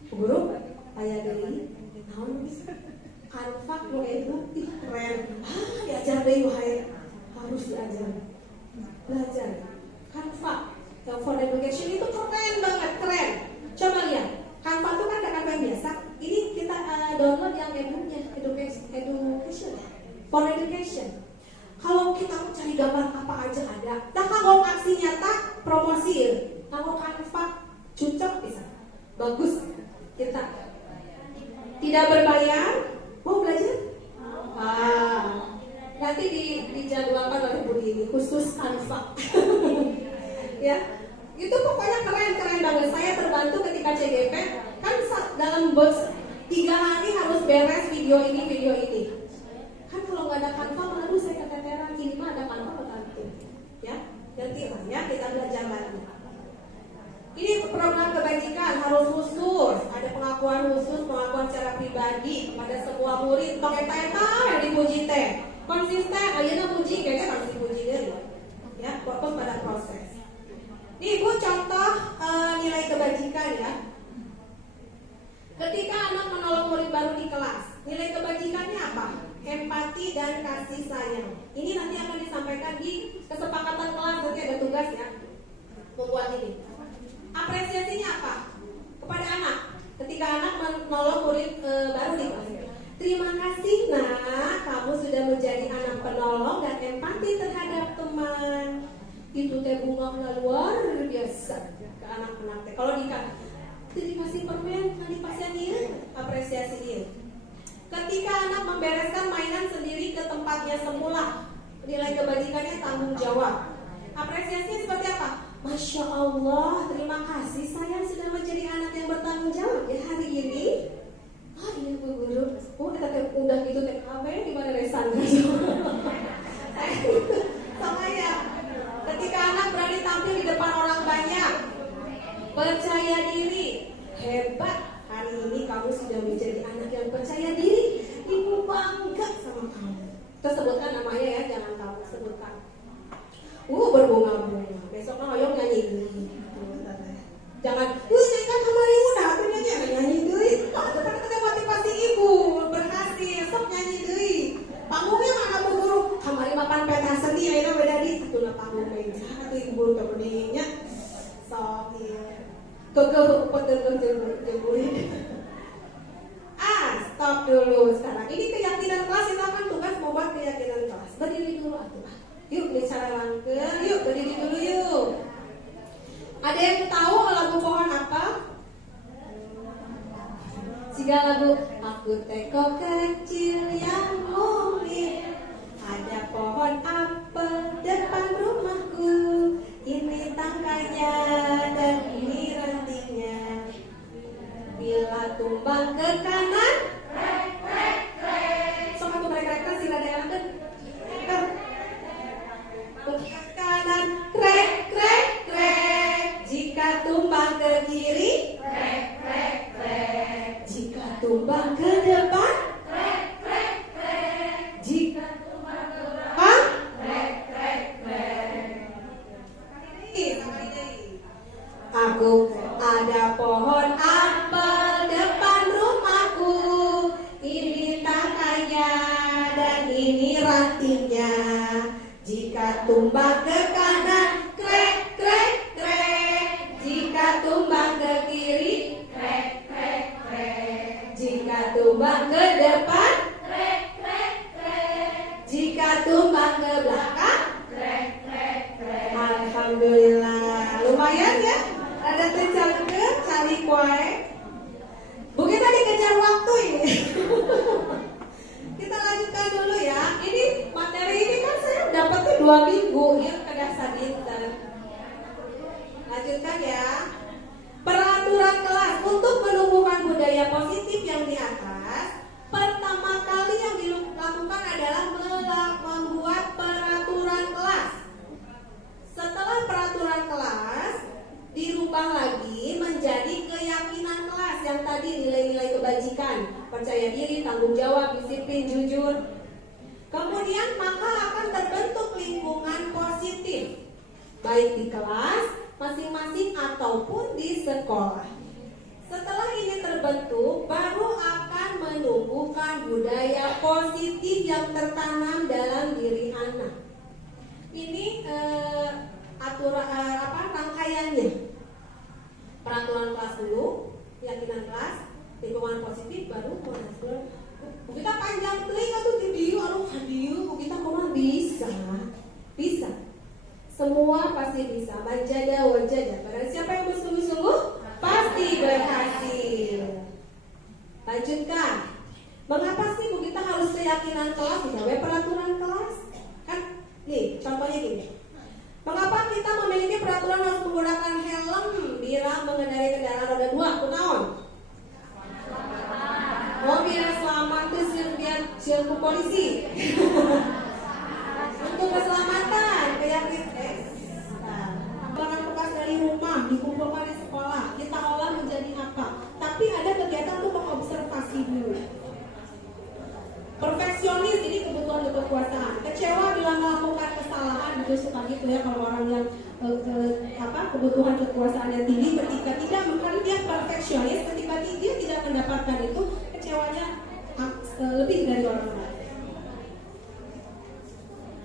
Guru, aya deui naon bisa? Canva nu itu keren. Diajar deui wae. Harus diajar. Belajar. Canva yang for education itu keren banget, keren. Coba lihat. Canva itu kan ada Canva yang biasa. Ini kita download yang education. For education. Kalau kita mau cari gambar apa aja ada. Nah, kalau aksi nyata promosi, kalau Canva cocok bisa, bagus. Kita tidak berbayar, mau belajar? Nanti dijadwalkan oleh Bu Dini khusus Canva. Ya, itu pokoknya keren banget. Saya terbantu ketika CGP kan dalam box 3 hari harus beres video ini. Kan kalau nggak ada Canva, aduh saya keteteran. Ini mah ada Canva berarti, ya. Nanti lah ya kita belajar lagi. Ini program kebajikan harus khusus, ada pengakuan khusus, pengakuan secara pribadi pada semua murid. Tong eta yang dipuji teh konsisten, ayeuna puji kayaknya harus dipuji deh, ya. Fokus pada proses. Nih Bu contoh nilai kebajikan ya. Ketika anak menolong murid baru di kelas, nilai kebajikannya apa? Empati dan kasih sayang. Ini nanti akan disampaikan di kesepakatan kelas, nanti ada tugas ya membuat ini. Apresiasinya apa? Kepada anak. Ketika anak menolong murid baru di kelas. Terima kasih nak, kamu sudah menjadi anak penolong dan empati terhadap teman. Itu teh bunga luar biasa ke anak-anak teh. Kalau dikasih permen, nanti pasien dia apresiasi dia. Ketika anak membereskan mainan sendiri ke tempatnya semula, nilai kebajikannya tanggung jawab. Apresiasinya seperti apa? Masya Allah, terima kasih sayang sudah menjadi anak yang bertanggung jawab ya hari ini. Iya Bu Guru. Kita udah gitu TKW di mana resan. Sama ya. Ketika anak berani tampil di depan orang banyak, percaya diri, hebat. Hari ini kamu sudah menjadi anak yang percaya diri. Ibu bangga sama kamu. Kita sebutkan namanya ya, jangan kamu sebutkan. Berbunga-bunga. Besok kan oyong nyanyi. Jangan, saya kan kemarin udah tuh nyanyi duit. Depan kita motivasi ibu berhasil, sok nyanyi duit. Panggungnya mana Bu Guru? Kemarin makan peta seni, akhirnya beda di satu panggung meja. Atau ibu kemudiannya sok ya. Kegeuh jemburin. Stop dulu sekarang. Ini keyakinan kelas, kita akan tugas membuat keyakinan kelas. Berdiri dulu atuh. Yuk bicara langkeun, yuk berdiri dulu yuk. Ada yang tahu lagu pohon apa? Jika lagu aku teko kecil yang mungil, ada pohon apel depan rumahku. Ini tangkainya dan ini rantingnya. Bila tumbang ke kanan, sok atuh krek-krek sih rada elankeun. Ke kanan, krek krek krek. Jika tumbang ke kiri, krek krek krek. Jika tumbang ke depan, krek krek krek. Jika tumbang ke belakang, krek krek krek. Aku ada pohon apel depan rumahku. Ini tangkainya dan ini rantingnya. Jika tumbang ke kanan, krek krek krek. Jika tumbang ke kiri, krek krek krek. Jika tumbang ke depan, krek krek krek. Jika tumbang ke belakang, krek krek krek. Alhamdulillah, lumayan ya. Ada kencang ke cari kue. Mungkin tadi kejar waktu ini. Kita lanjutkan dulu ya. Ini materi ini kan saya dapatnya 2 minggu ya, kada sadinten. Lanjutkan ya. Peraturan kelas untuk menumbuhkan budaya positif yang di atas. Pertama kali yang dilakukan adalah membuat peraturan kelas. Setelah peraturan kelas dirubah lagi menjadi keyakinan kelas yang tadi nilai-nilai kebajikan, percaya diri, tanggung jawab, disiplin, jujur. Kemudian maka akan terbentuk lingkungan positif baik di kelas masing-masing ataupun di sekolah. Setelah ini terbentuk, baru akan menumbuhkan budaya positif yang tertanam dalam diri anak. Ini rangkaiannya. Peraturan kelas dulu, keyakinan kelas, lingkungan positif, baru kelas. Kita panjang telinga tuh di diu, hadiu, kita kurang bisa. Semua pasti bisa. Manjada wajada. Barang siapa yang bersungguh-sungguh pasti berhasil. Lanjutkan. Mengapa sih Bu kita harus keyakinan kelas? Tidak peraturan kelas. Kan nih contohnya gini. Mengapa kita memiliki peraturan harus menggunakan helm bila mengendarai kendaraan roda 2? Kunaon? Oh biar selamat tuh biar siapa polisi. Untuk keselamatan, keyakinan. Barang bekas dari rumah dikumpulkan di sekolah, kita olah menjadi apa? Tapi ada kegiatan untuk mengobservasi dulu. Perfeksionis ini kebutuhan untuk kekuasaan. Kecewa bila melakukan kesalahan, itu suka gitu ya kalau orang yang kebutuhan kekuasaannya tinggi, ketika tidak, karena dia perfeksionis, ketika dia tidak mendapatkan itu, kecewanya lebih dari orang lain.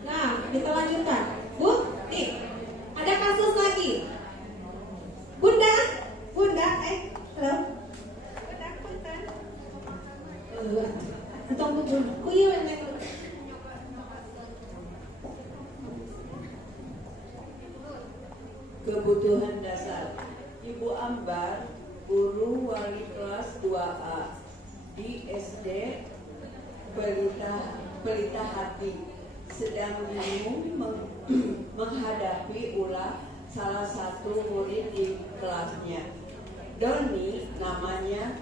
Nah, kita lanjutkan. Bu, nih, ada kasus lagi. Bunda, halo. Bunda, punten. Entong bu, kuyu nek. Kebutuhan dasar. Ibu Ambar, guru wali kelas 2A di SD Pelita Hati, sedang bingung menghadapi ulah salah satu murid di kelasnya. Doni namanya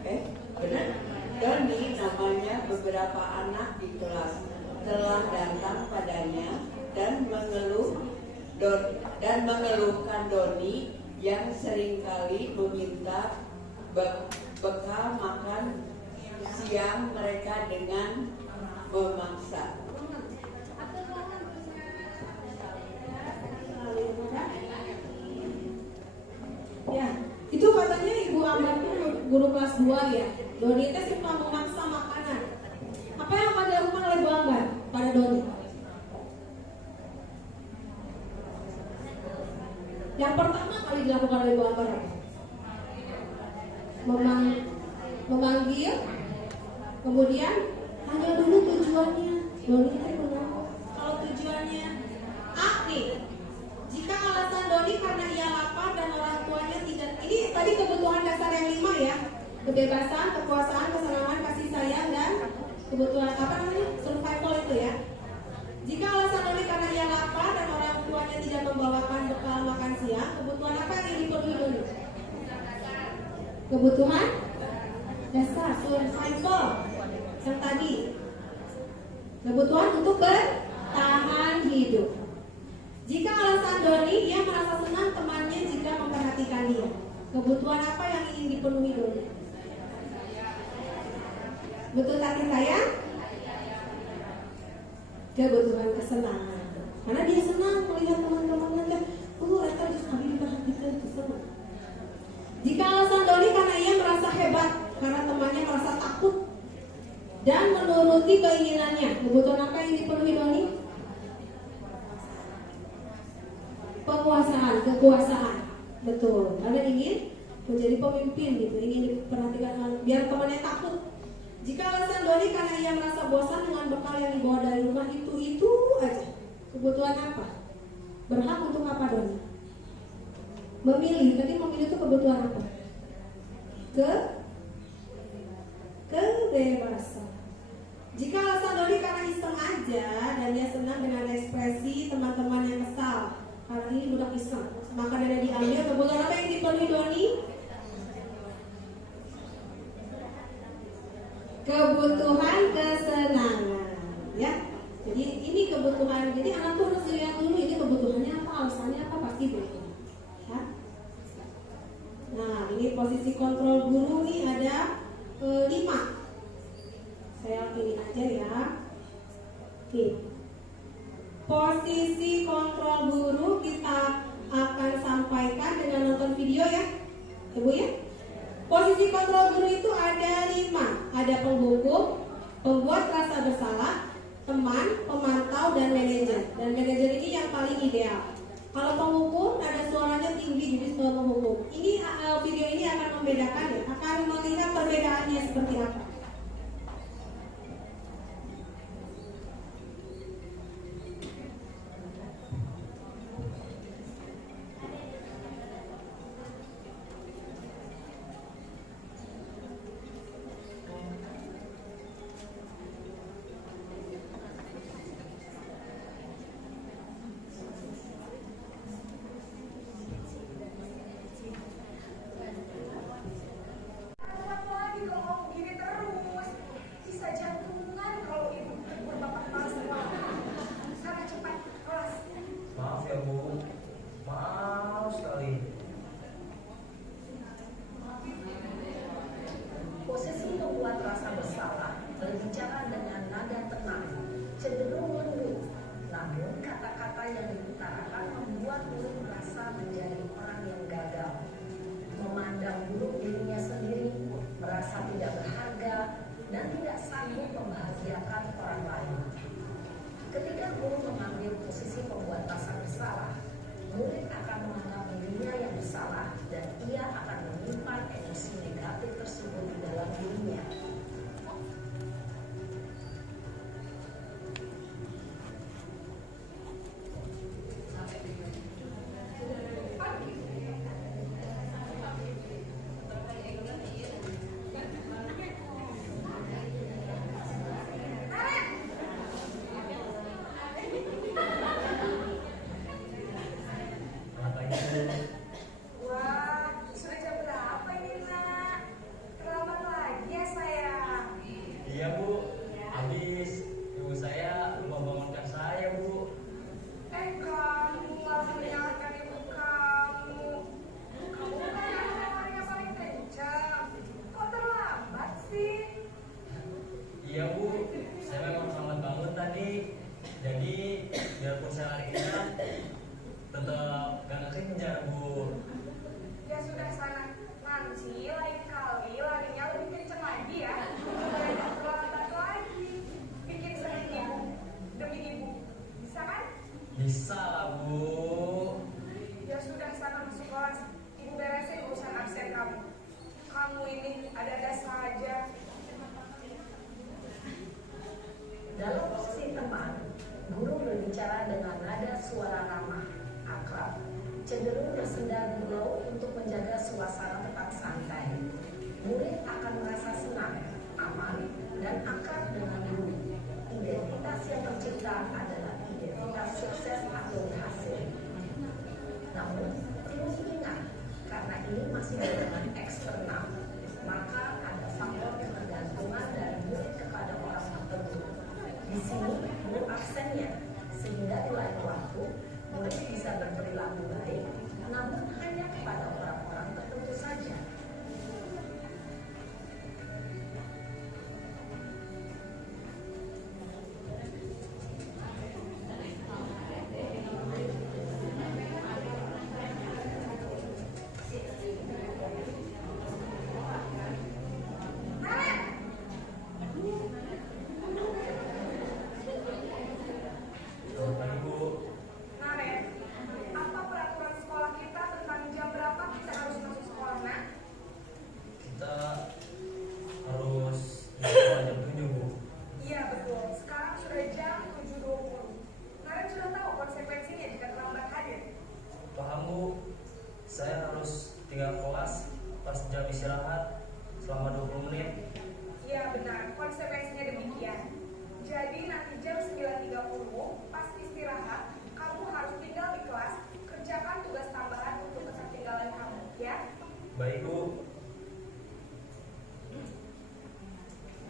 beberapa anak di kelas telah datang padanya dan mengeluhkan Doni yang seringkali meminta bekal makan siang mereka dengan memaksa. Ya, itu katanya Ibu Ambar itu guru kelas 2 ya. Doni itu suka memaksa makanan. Apa yang akan dilakukan oleh Ibu Ambar pada Doni? Yang pertama kali dilakukan oleh Ibu Ambar apa? memanggil, kemudian tanya dulu tujuannya. Doni itu kenapa? Kalau tujuannya A nih, jika alasan Doni karena ia lapar dan orang tuanya tidak, ini tadi kebutuhan dasar yang 5 ya, kebebasan, kekuasaan, kesenangan, kasih sayang, dan kebutuhan apa namanya, survival itu ya. Jika alasan Doni karena ia lapar dan orang tuanya tidak membawakan bekal makan siang, kebutuhan apa yang dipenuhi Doni? Kebutuhan dasar, survival yang tadi, kebutuhan untuk bertahan hidup. Jika alasan Doni, ia merasa senang temannya jika memperhatikan dia. Kebutuhan apa yang ingin dipenuhi Doni? Betul kasih sayang? Kebutuhan kesenangan. Karena dia senang melihat teman-temannya kan, mereka justru diperhatikan, itu senang. Jika alasan Doni karena ia merasa hebat, karena temannya merasa takut dan menuruti keinginannya. Kebutuhan apa yang dipenuhi Doni? Penguasaan, kekuasaan. Betul. Karena ingin menjadi pemimpin gitu, ingin diperhatikan biar temannya takut. Jika alasan Doni karena ia merasa bosan dengan bekal yang dibawa dari rumah itu aja. Kebutuhan apa? Berhak untuk apa Doni? Memilih. Tadi memilih itu kebutuhan apa? Kebebasan. Jika alasan Doni karena iseng aja dan dia senang dengan ekspresi teman-teman yang kesal, karena ini budak iseng, maka dia diambil. Kebutuhan apa yang dipenuhi Doni? Kebutuhan kesenangan, ya. Jadi ini kebutuhan. Jadi anak tuh harus lihat dulu ini kebutuhannya apa, alasannya apa, pasti beda. Ya. Nah, ini posisi kontrol guru nih ada 5. Saya pilih aja ya. Oke. Posisi kontrol guru kita akan sampaikan dengan nonton video ya, Ibu ya. Posisi kontrol guru itu ada 5. Ada penghukum, pembuat rasa bersalah, teman, pemantau, dan manajer. Dan manajer ini yang paling ideal. Kalau penghukum ada suaranya tinggi, jadi suara penghukum. Ini video ini akan membedakan ya, akan melihat perbedaannya seperti apa. Lagi kalau ngomong gini terus. ini ada-ada saja. Dalam posisi teman, guru berbicara dengan nada suara ramah, akrab, cenderung bersenda gurau untuk menjaga suasana tetap santai. Murid akan merasa senang, aman, dan akrab dengan guru. Identitas yang tercipta adalah identitas sukses atau berhasil. Namun, perlu diingat, karena ini masih hubungan eksternal, maka ada faktor ketergantungan dari murid kepada orang tertentu. Di sini, guru absennya, sehingga di lain waktu, murid bisa berperilaku baik, namun hanya kepada orang-orang tertentu saja. Naren, apa peraturan sekolah kita tentang jam berapa kita harus masuk sekolah, nak? Kita harus sekolah jam 7, Bu. Iya betul, sekarang sudah jam 7.20. Naren sudah tahu konsekuensinya jika terlambat hadir. Paham, Bu? Saya harus tinggal kelas pas jam istirahat selama 20 menit. Iya benar, konsekuensinya demikian. Jadi nanti jam 9.30 pas istirahat, kamu harus tinggal di kelas, kerjakan tugas tambahan untuk ketertinggalan kamu, ya? Baik, Bu.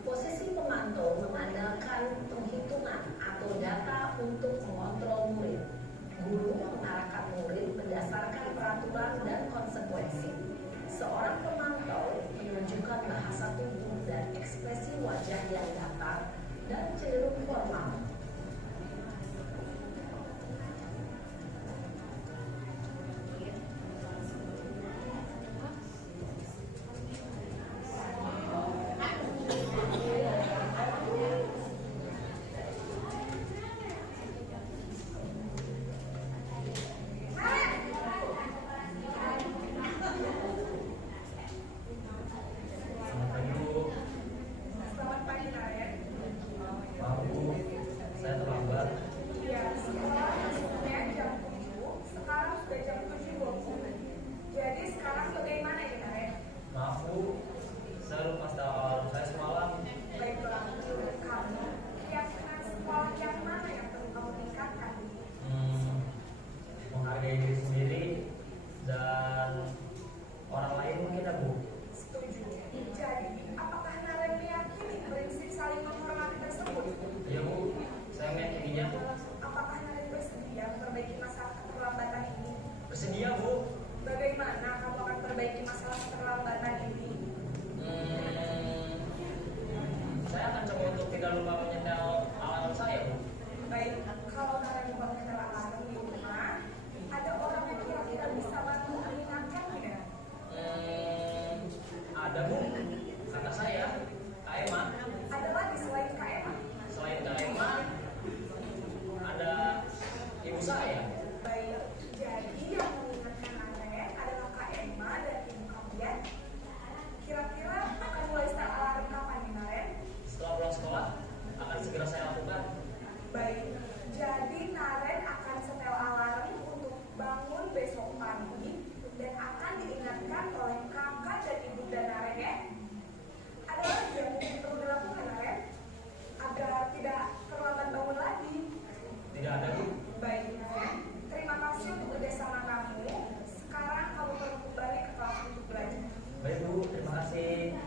Posisi pemantau mengandalkan penghitungan atau data untuk mengontrol murid. Guru mengarahkan murid berdasarkan peraturan dan konsekuensi. Seorang pemantau menunjukkan bahasa tubuh dan ekspresi wajah yang datar dan cenderung formal. Selamat pagi, Bu. Selamat pagi, Naren. Maaf, Bu. Saya terlambat. Iya, sekolah masuknya jam 7, sekarang sudah jam 7.20. Jadi sekarang bagaimana ya, Naren? Maaf, Bu. Saya lupa alarm saya semalam. Baiklah, menurut kamu, keyakinan sekolah yang mana yang perlu kamu tingkatkan? Menghargai diri sendiri dan orang lain mungkin, ya, Bu. Setuju. Jadi, apakah Naren meyakini prinsip saling menghormati tersebut? Iya, Bu. Saya meyakininya. Apakah Naren bersedia memperbaiki masalah keterlambatan ini? Bersedia, Bu. Bagaimana kamu akan perbaiki masalah keterlambatan ini? Saya akan coba untuk tidak lupa menyetel alarm saya, Bu. Baik, kalau Naren lupa menyetel alarm di rumah, ada orang yang kira-kira bisa bantu mengingatkan tidak? Ada, Bu. Kata saya, Kak Emma. Ada lagi selain Kak Emma? Selain Kak Emma, ada ibu saya. Baik, jadi yang mengingatkan Naren adalah Kak Emma dan ibu kamu, ya? Kira-kira akan mulai start alarm kapan nih, Naren? Setelah pulang sekolah, akan segera saya lakukan. Baik, jadi Naren akan setel alarm untuk bangun besok pagi dan akan diingatkan oleh kakak dan ibu dan Naren, ya? Ada lagi yang mungkin perlu dilakukan, Naren? Agar tidak terlambat bangun lagi. Tidak ada, Bu. Baik, Naren. Terima kasih untuk kerjasama kamu. Sekarang kamu perlu kembali ke kelas untuk belajar. Baik, Bu. Terima kasih.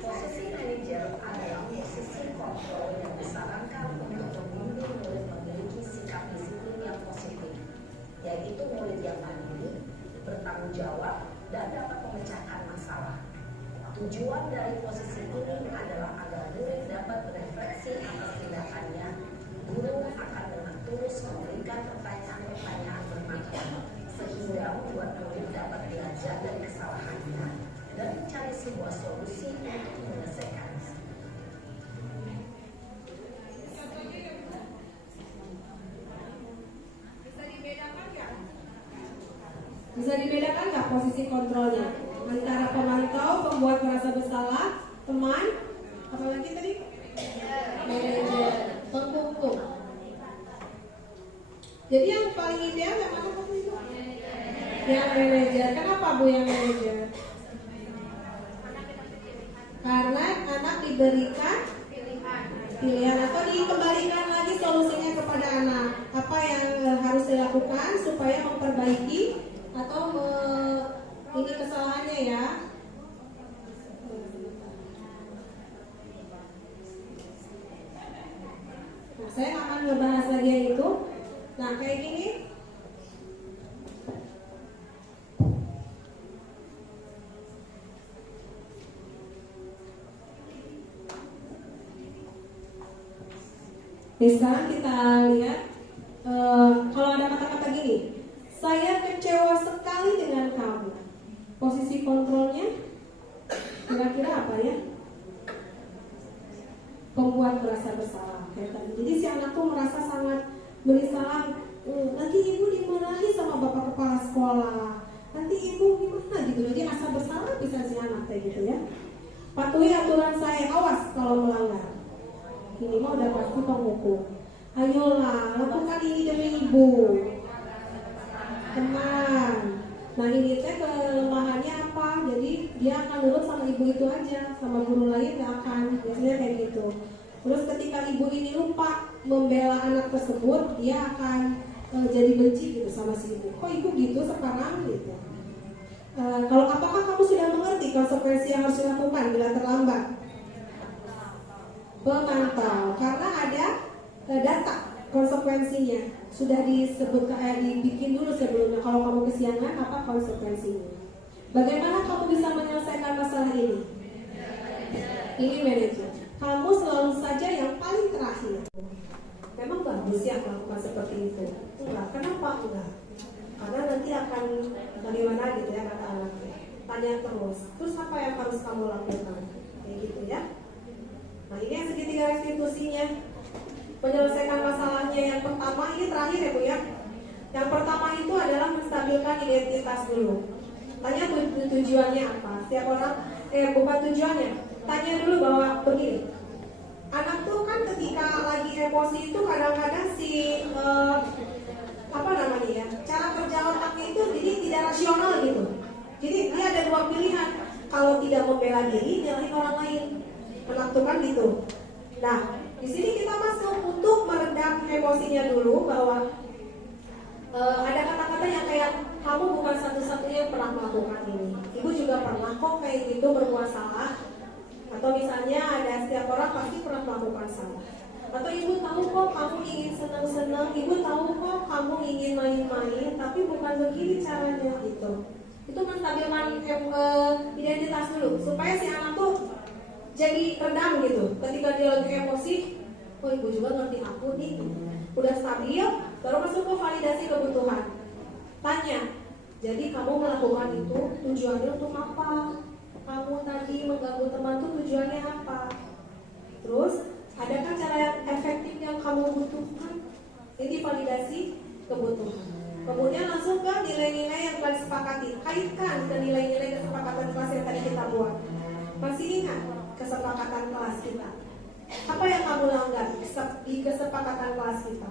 Posisi manajer adalah posisi kontrol yang disarankan untuk membimbing murid memiliki sikap disiplin yang positif, yaitu murid yang mandiri, bertanggung jawab, dan dapat memecahkan masalah. Tujuan dari posisi ini adalah agar murid dapat berefleksi atas tindakannya. Guru akan dengan tulus memberikan pertanyaan-pertanyaan bermakna, sehingga membuat murid dapat belajar dari kesalahannya dan mencari sebuah solusi untuk menyelesaikannya. Bisa dibedakan ya? Bisa dibedakan nggak posisi kontrolnya? Antara pemantau, pembuat merasa bersalah, teman, apa lagi tadi? Manajer, penghukum. Jadi yang paling ideal yang mana Bu itu? Yang manajer. Kenapa Bu yang manajer? Karena anak diberikan pilihan atau dikembalikan lagi solusinya kepada anak. Apa yang harus dilakukan supaya memperbaiki atau ini kesalahannya ya. Nah, saya akan ngebahas lagi yang itu. Nah, kayak gini. Nih, sekarang kita lihat kalau ada kata-kata gini, saya kecewa sekali dengan kamu. Posisi kontrolnya kira-kira apa ya? Pembuat merasa bersalah. Kayak tadi. Jadi si anak tuh merasa sangat bersalah. Nanti ibu dimarahi sama bapak kepala sekolah. Nanti ibu gimana gitu. Jadi asa bersalah bisa si anak kayak gitu ya. Patuhi aturan saya, awas kalau melanggar. Ini mah udah pasti penghukum. Ayolah, lakukan ini demi ibu. Teman. Nah ini teh kelemahannya apa? Jadi dia akan nurut sama ibu itu aja, sama guru lain gak akan. Biasanya kayak gitu. Terus ketika ibu ini lupa membela anak tersebut, dia akan jadi benci gitu sama si ibu. Kok ibu gitu sekarang gitu? Kalau apakah kamu sudah mengerti konsekuensi yang harus dilakukan bila terlambat? Pemantau, karena ada data konsekuensinya sudah disebutkan, dibikin dulu sebelumnya. Kalau kamu kesiangan, apa konsekuensinya? Bagaimana kamu bisa menyelesaikan masalah ini? Ini manajer. Kamu selalu saja yang paling terakhir. Memang bagus ya melakukan seperti itu. Enggak, kenapa enggak? Karena nanti akan bagaimana gitu ya kata anaknya. Tanya terus. Terus apa yang harus kamu lakukan? Kayak gitu ya. Nah ini yang segitiga restitusinya. Menyelesaikan masalahnya yang pertama, ini terakhir ya Bu ya. Yang pertama itu adalah menstabilkan identitas dulu. Tanya tujuannya apa. Setiap orang, bukan tujuannya. Tanya dulu bahwa begini. Anak tuh kan ketika lagi emosi itu kadang-kadang cara kerja otaknya itu jadi tidak rasional gitu. Jadi dia ada dua pilihan. Kalau tidak membela diri, nyalahin orang lain. Anak tuh kan gitu. Nah, di sini kita masuk untuk meredam emosinya dulu bahwa ada kata-kata yang kayak kamu bukan satu-satunya yang pernah melakukan ini. Ibu juga pernah kok kayak gitu berbuat salah. Atau misalnya ada setiap orang pasti pernah melakukan salah. Atau ibu tahu kok kamu ingin senang-senang, ibu tahu kok kamu ingin main-main, tapi bukan begini caranya gitu. Itu menstabilkan identitas dulu supaya si anak tuh jadi redam gitu. Ketika dia lagi emosi, oh ibu juga ngerti aku nih. Udah stabil, baru masuk ke validasi kebutuhan. Tanya, jadi kamu melakukan itu tujuannya untuk apa? Kamu tadi mengganggu teman tuh tujuannya apa? Terus, adakah cara yang efektif yang kamu butuhkan? Ini validasi kebutuhan. Kemudian langsung ke nilai-nilai yang telah disepakati. Kaitkan ke nilai-nilai kesepakatan kelas yang tadi kita buat. Masih ingat kesepakatan kelas kita? Apa yang kamu langgar di kesepakatan kelas kita?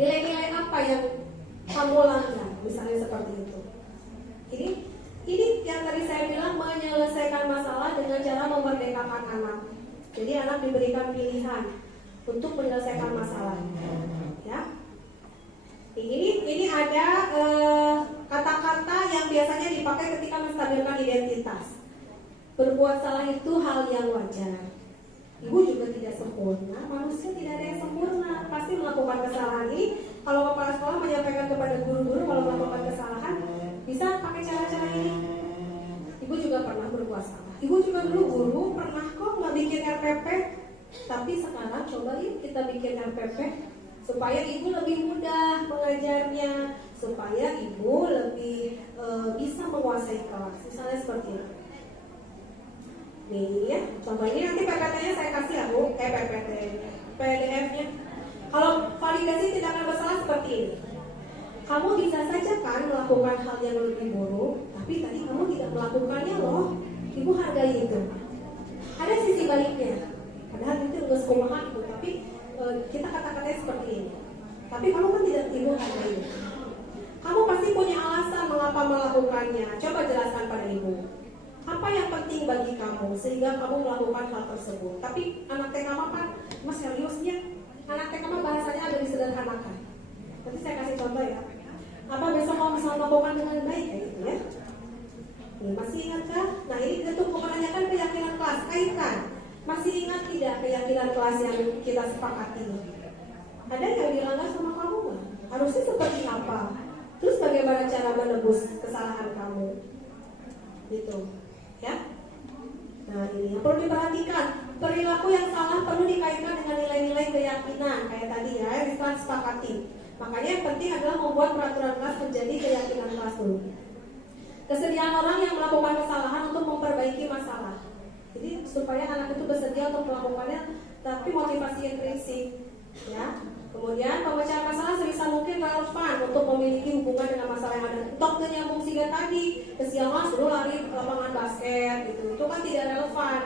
Nilai-nilai apa yang kamu langgar? Misalnya seperti itu. Ini yang tadi saya bilang menyelesaikan masalah dengan cara memerdekakan anak. Jadi anak diberikan pilihan untuk menyelesaikan masalah. Ya. Ini ada kata-kata yang biasanya dipakai ketika menstabilkan identitas. Berbuat salah itu hal yang wajar. Ibu juga tidak sempurna, manusia tidak ada yang sempurna, pasti melakukan kesalahan ini. Kalau kepala sekolah menyampaikan kepada guru-guru kalau melakukan kesalahan, bisa pakai cara-cara ini. Ibu juga pernah berbuat salah. Ibu juga dulu guru pernah kok nggak bikin RPP, tapi sekarang coba yuk kita bikin RPP supaya ibu lebih mudah mengajarnya, supaya ibu lebih bisa menguasai kelas. Misalnya seperti ini. Nih ya, contoh ini nanti PPT-nya saya kasih ya Bu, PDF-nya. Kalau validasi tindakan bersalah seperti ini. Kamu bisa saja kan melakukan hal yang lebih buruk, tapi tadi kamu tidak melakukannya loh. Ibu hargai itu. Ada sisi baliknya. Padahal itu nggak sekumaha itu, tapi kita kata-katanya seperti ini. Tapi kamu kan tidak ibu hargai. Kamu pasti punya alasan mengapa melakukannya. Coba jelaskan pada ibu. Apa yang penting bagi kamu sehingga kamu melakukan hal tersebut? Tapi anak TK mah kan, mas seriusnya, anak TK mah bahasanya agak disederhanakan. Nanti saya kasih contoh ya. Apa besok kamu bisa melakukan dengan baik kayak gitu ya? Nih, masih ingat kan? Nah ini untuk menanyakan keyakinan kelas, kaitkan. Masih ingat tidak keyakinan kelas yang kita sepakati? Ada yang dilanggar sama kamu nggak? Harusnya seperti apa? Terus bagaimana cara menebus kesalahan kamu? Gitu, ya? Nah ini yang perlu diperhatikan. Perilaku yang salah perlu dikaitkan dengan nilai-nilai keyakinan kayak tadi ya, yang kita sepakati. Makanya yang penting adalah membuat peraturan kelas menjadi keyakinan kelas dulu. Kesediaan orang yang melakukan kesalahan untuk memperbaiki masalah. Jadi supaya anak itu bersedia untuk melakukannya, tapi motivasi yang prinsip, ya. Kemudian pemecahan masalah sebisa mungkin relevan untuk memiliki hubungan dengan masalah yang ada. Tok nyambung siga tadi, kesiangan dulu lari lapangan basket, gitu. Itu kan tidak relevan.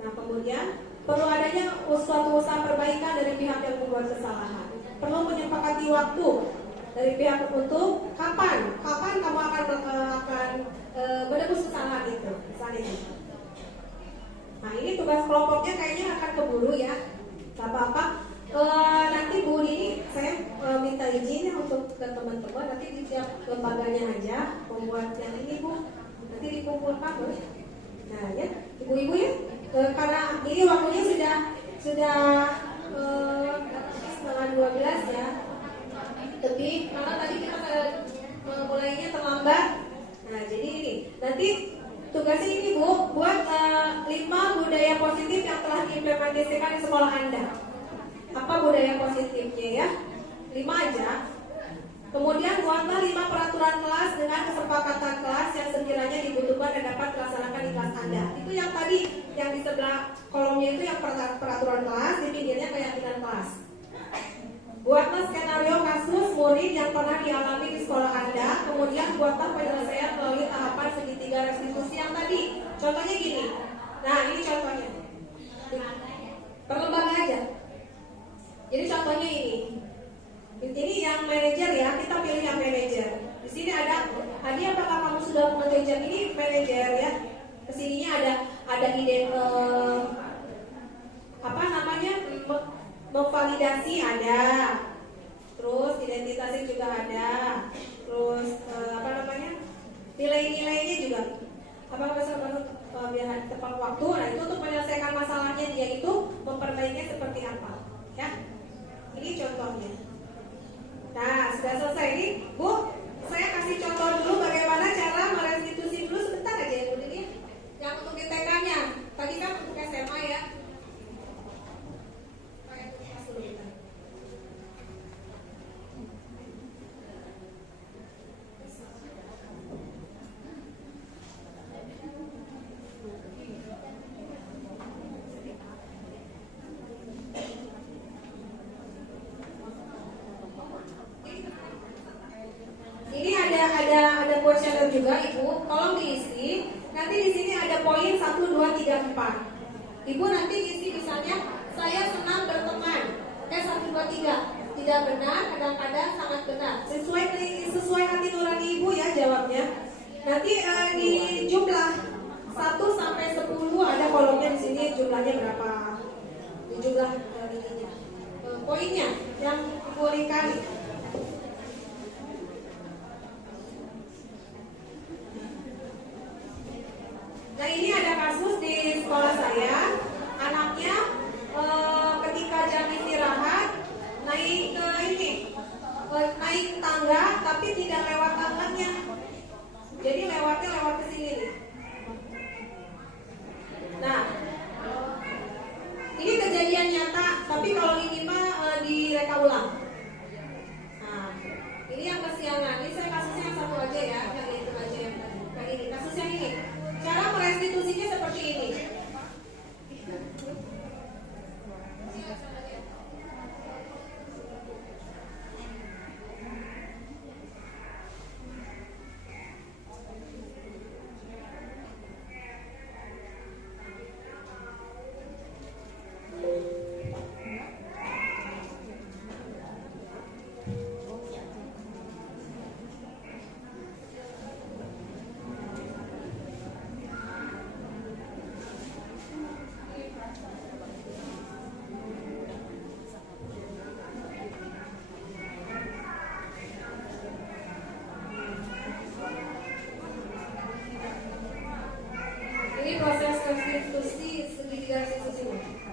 Nah kemudian perlu adanya suatu usaha perbaikan dari pihak yang membuat kesalahan. Perlu menyepakati waktu dari pihak untuk kapan kamu akan menebus kesalahan itu, misalnya itu. Nah ini tugas kelompoknya kayaknya akan keburu ya. Gak apa-apa. Nanti Bu ini saya minta izin ya untuk ke teman-teman. Nanti di tiap lembaganya aja membuat yang ini Bu. Nanti dikumpulkan boleh. Nah ya, ibu-ibu ya. Karena ini waktunya sudah setengah 12 ya. Tapi karena tadi kita mulainya terlambat. Nah jadi ini nanti tugasnya ini Bu, buat 5 budaya positif yang telah diimplementasikan di sekolah Anda. Apa budaya positifnya ya? 5 aja. Kemudian buatlah 5 peraturan kelas dengan kesepakatan kelas yang sekiranya dibutuhkan dan dapat dilaksanakan di kelas Anda. Itu yang tadi, yang di sebelah kolomnya itu yang peraturan kelas, di pinggirnya keyakinan kelas. Buatlah skenario kasus murid yang pernah dialami di sekolah Anda. Kemudian buatlah penyelesaian melalui tahapan segitiga restitusi yang tadi. Contohnya gini. Nah ini contohnya. Per lembaga aja. Jadi contohnya ini. Ini yang manajer ya, kita pilih yang manajer. Di sini ada hadiah apakah kamu sudah manajer ini manajer ya. Kesininya ada ide apa namanya memvalidasi ada, terus identitasnya juga ada, terus apa namanya nilai-nilainya juga. Apa biar tepat waktu. Nah itu untuk menyelesaikan masalahnya dia itu memperbaikinya seperti apa ya. Ini contohnya. Nah, sudah selesai ini, Bu. Saya kasih contoh dulu bagaimana cara merestitusi dulu sebentar aja ya, Bu ini. Yang untuk di TK-nya. Tadi kan untuk SMA ya. Ada questionnaire juga Ibu, tolong diisi. Nanti di sini ada poin 1, 2, 3, 4. Ibu nanti isi misalnya saya senang berteman. 1, 2, 3. Tidak benar, kadang-kadang sangat benar. Sesuai hati nurani Ibu ya jawabnya. Nanti di jumlah 1 sampai 10 ada kolomnya di sini jumlahnya berapa. Di jumlah poinnya yang boleh kali. Nah ini ada kasus di sekolah saya, anaknya ketika jam istirahat naik ke ini, naik tangga tapi tidak lewat tangganya, jadi lewatnya lewat ke sini nih. Nah ini kejadian nyata, tapi kalau ini mah direka ulang. Nah ini yang kesiangan, ini saya kasusnya yang satu aja ya, yang itu aja yang tadi. Nah ini kasus yang ini. Cara merestitusinya seperti ini. konstitusi segitiga konstitusi.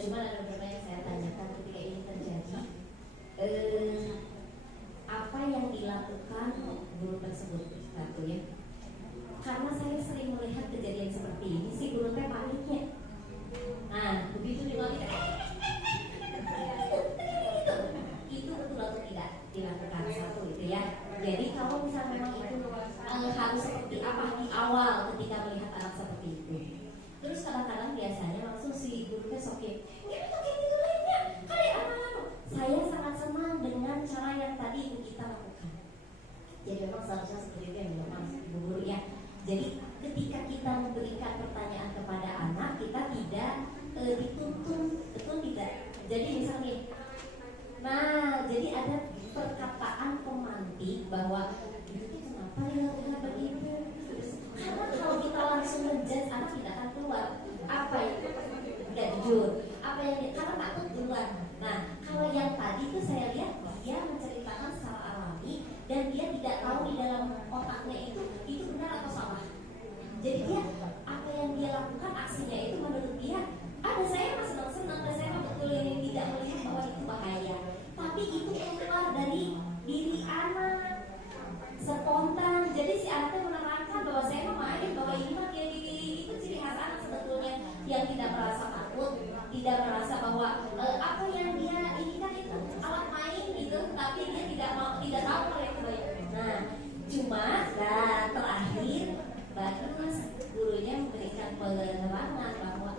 Cuma ada beberapa yang saya tanyakan ketika ini terjadi, apa yang dilakukan guru tersebut, satu ya. Karena saya sering melihat kejadian seperti ini, si guru teh paniknya. Nah, begitu dimulai itu betul atau tidak dilakukan, satu itu ya. Jadi kalau misalnya memang itu harus seperti apa di awal ketika melihat anak seperti itu. Terus kadang-kadang biasanya langsung si gurunya sokin, ini pakai itu lainnya, kayak anak-anak. Saya sangat senang dengan cara yang tadi ibu kita lakukan. Jadi memang seharusnya seperti itu yang memang ibu guru ya. Jadi ketika kita memberikan pertanyaan kepada anak, kita tidak dituntun, betul tidak? Jadi misalnya, nah jadi ada perkataan pemantik bahwa itu kenapa dia lakukan begitu? Karena kalau kita langsung menjudge, anak tidak akan keluar apa yang tidak jujur, apa yang karena takut keluar. Nah, kalau yang tadi itu saya lihat dia menceritakan secara alami dan dia tidak tahu di dalam otaknya itu benar atau salah. Jadi dia apa yang dia lakukan aksinya itu menurut dia ada saya masih senang dan saya betul yang tidak melihat bahwa itu bahaya. Tapi itu keluar dari diri anak spontan. Jadi si anaknya menerangkan bahwa saya mau main, bahwa ini mah itu ciri khas anak sebetulnya yang tidak merasa takut, tidak merasa bahwa apa yang dia inginkan itu alat main gitu, tapi dia tidak tahu kalau itu baik. Nah, cuma terakhir bagus gurunya memberikan penerangan bahwa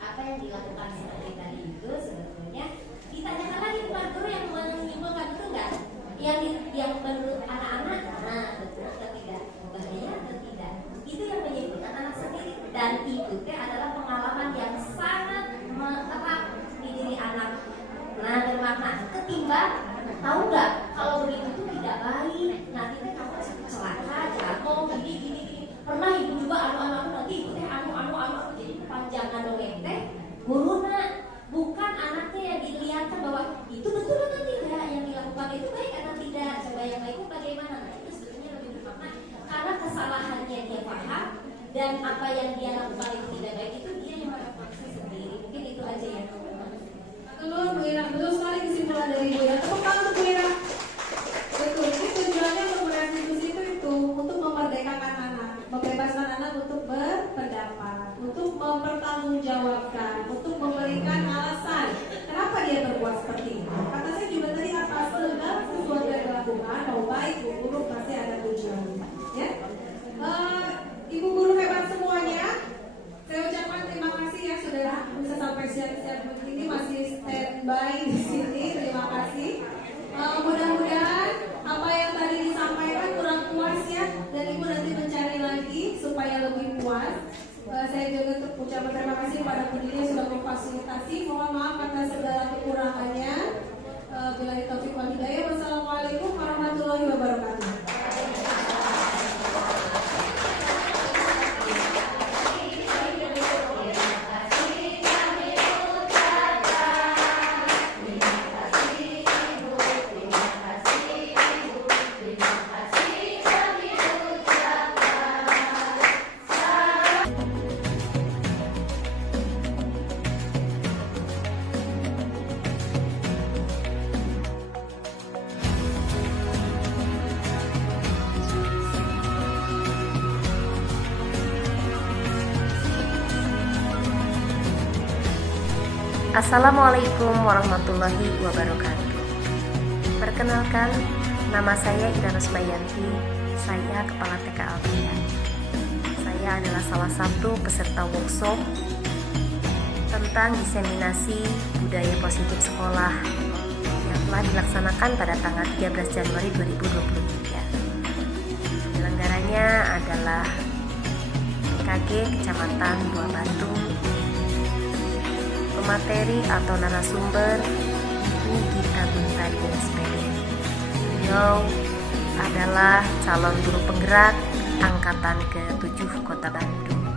apa yang dilakukan seperti tadi itu sebetulnya ditanyakan lagi bukan guru yang menyimpulkan itu enggak, yang menurut anak-anak, nah betul atau tidak, bahaya atau tidak, itu yang menyimpulkan anak sendiri. Dan itu adalah pengalaman yang sangat erat di diri anak. Nah bermakna ketimbang tahu nggak kalau begitu itu tidak baik, nanti kamu celaka, jatuh, gini. Pernah ibu juga anu nanti ibu teh anu jadi panjangan dongeng teh guruna, bukan anaknya yang dilihatkan bahwa itu betul atau tidak yang dilakukan itu baik atau tidak, coba yang baik itu bagaimana. Nah itu sebetulnya lebih bermakna karena kesalahannya dia paham dan apa yang dia lakukan itu tidak baik, itu dia yang merefleksi sendiri. Mungkin itu aja ya. Betul, Bu Ira. Betul sekali kesimpulan dari Bu Ira. Tepuk tangan untuk Bu Ira. Betul, ini tujuannya penggunaan institusi itu untuk memerdekakan anak, membebaskan anak untuk berpendapat, untuk mempertanggungjawabkan, untuk memberikan alasan kenapa dia berbuat seperti itu. Kata saya juga tadi apa segala sesuatu yang dilakukan, mau baik, buruk pasti ada tujuannya. Ya, ibu guru hebat semuanya. Saya ucapkan terima kasih ya sudah bisa sampai siang-siang begini masih standby di sini. Terima kasih. ucapan terima kasih kepada Bu Dini yang sudah memfasilitasi. Mohon maaf atas segala kekurangannya. Billahi taufiq wal hidayah. Wassalamualaikum warahmatullahi wabarakatuh. Assalamualaikum warahmatullahi wabarakatuh. Perkenalkan, nama saya Ira Rusmayanti. Saya Kepala TK Altia. Saya adalah salah satu peserta workshop tentang diseminasi budaya positif sekolah yang telah dilaksanakan pada tanggal 13 Januari 2023. Penyelenggaranya adalah PKG Kecamatan Buah Batu. Pemateri atau narasumber Ibu Gita Guntari SPD. Beliau adalah calon guru penggerak angkatan ke-7 Kota Bandung.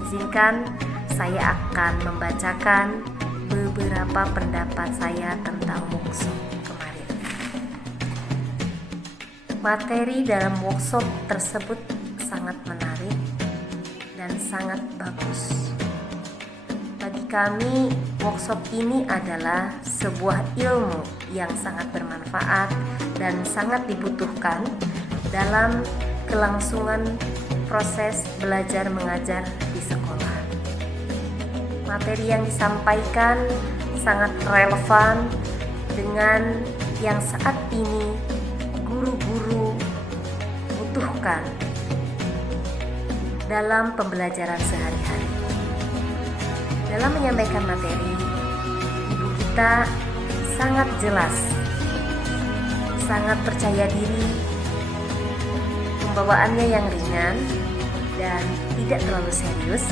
Izinkan saya akan membacakan beberapa pendapat saya tentang workshop kemarin. Materi dalam workshop tersebut sangat menarik dan sangat bagus. Bagi kami, workshop ini adalah sebuah ilmu yang sangat bermanfaat dan sangat dibutuhkan dalam kelangsungan proses belajar mengajar di sekolah. Materi yang disampaikan sangat relevan dengan yang saat ini guru-guru butuhkan dalam pembelajaran sehari-hari. Dalam menyampaikan materi, Ibu Gita sangat jelas, sangat percaya diri, pembawaannya yang ringan dan tidak terlalu serius,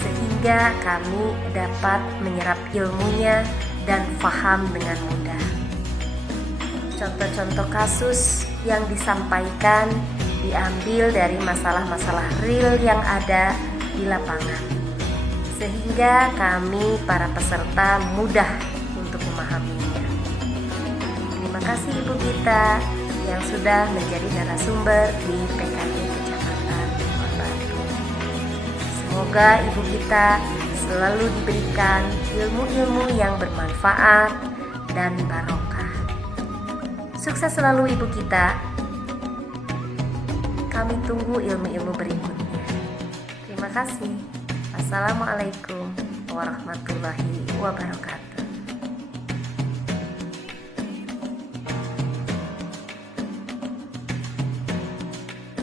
sehingga kami dapat menyerap ilmunya dan paham dengan mudah. Contoh-contoh kasus yang disampaikan diambil dari masalah-masalah real yang ada di lapangan, sehingga kami para peserta mudah untuk memahaminya. Terima kasih Ibu Gita yang sudah menjadi narasumber di PKG Kecamatan Buah Batu. Semoga Ibu Gita selalu diberikan ilmu-ilmu yang bermanfaat dan barokah. Sukses selalu Ibu Gita. Kami tunggu ilmu-ilmu berikutnya. Terima kasih. Assalamualaikum warahmatullahi wabarakatuh.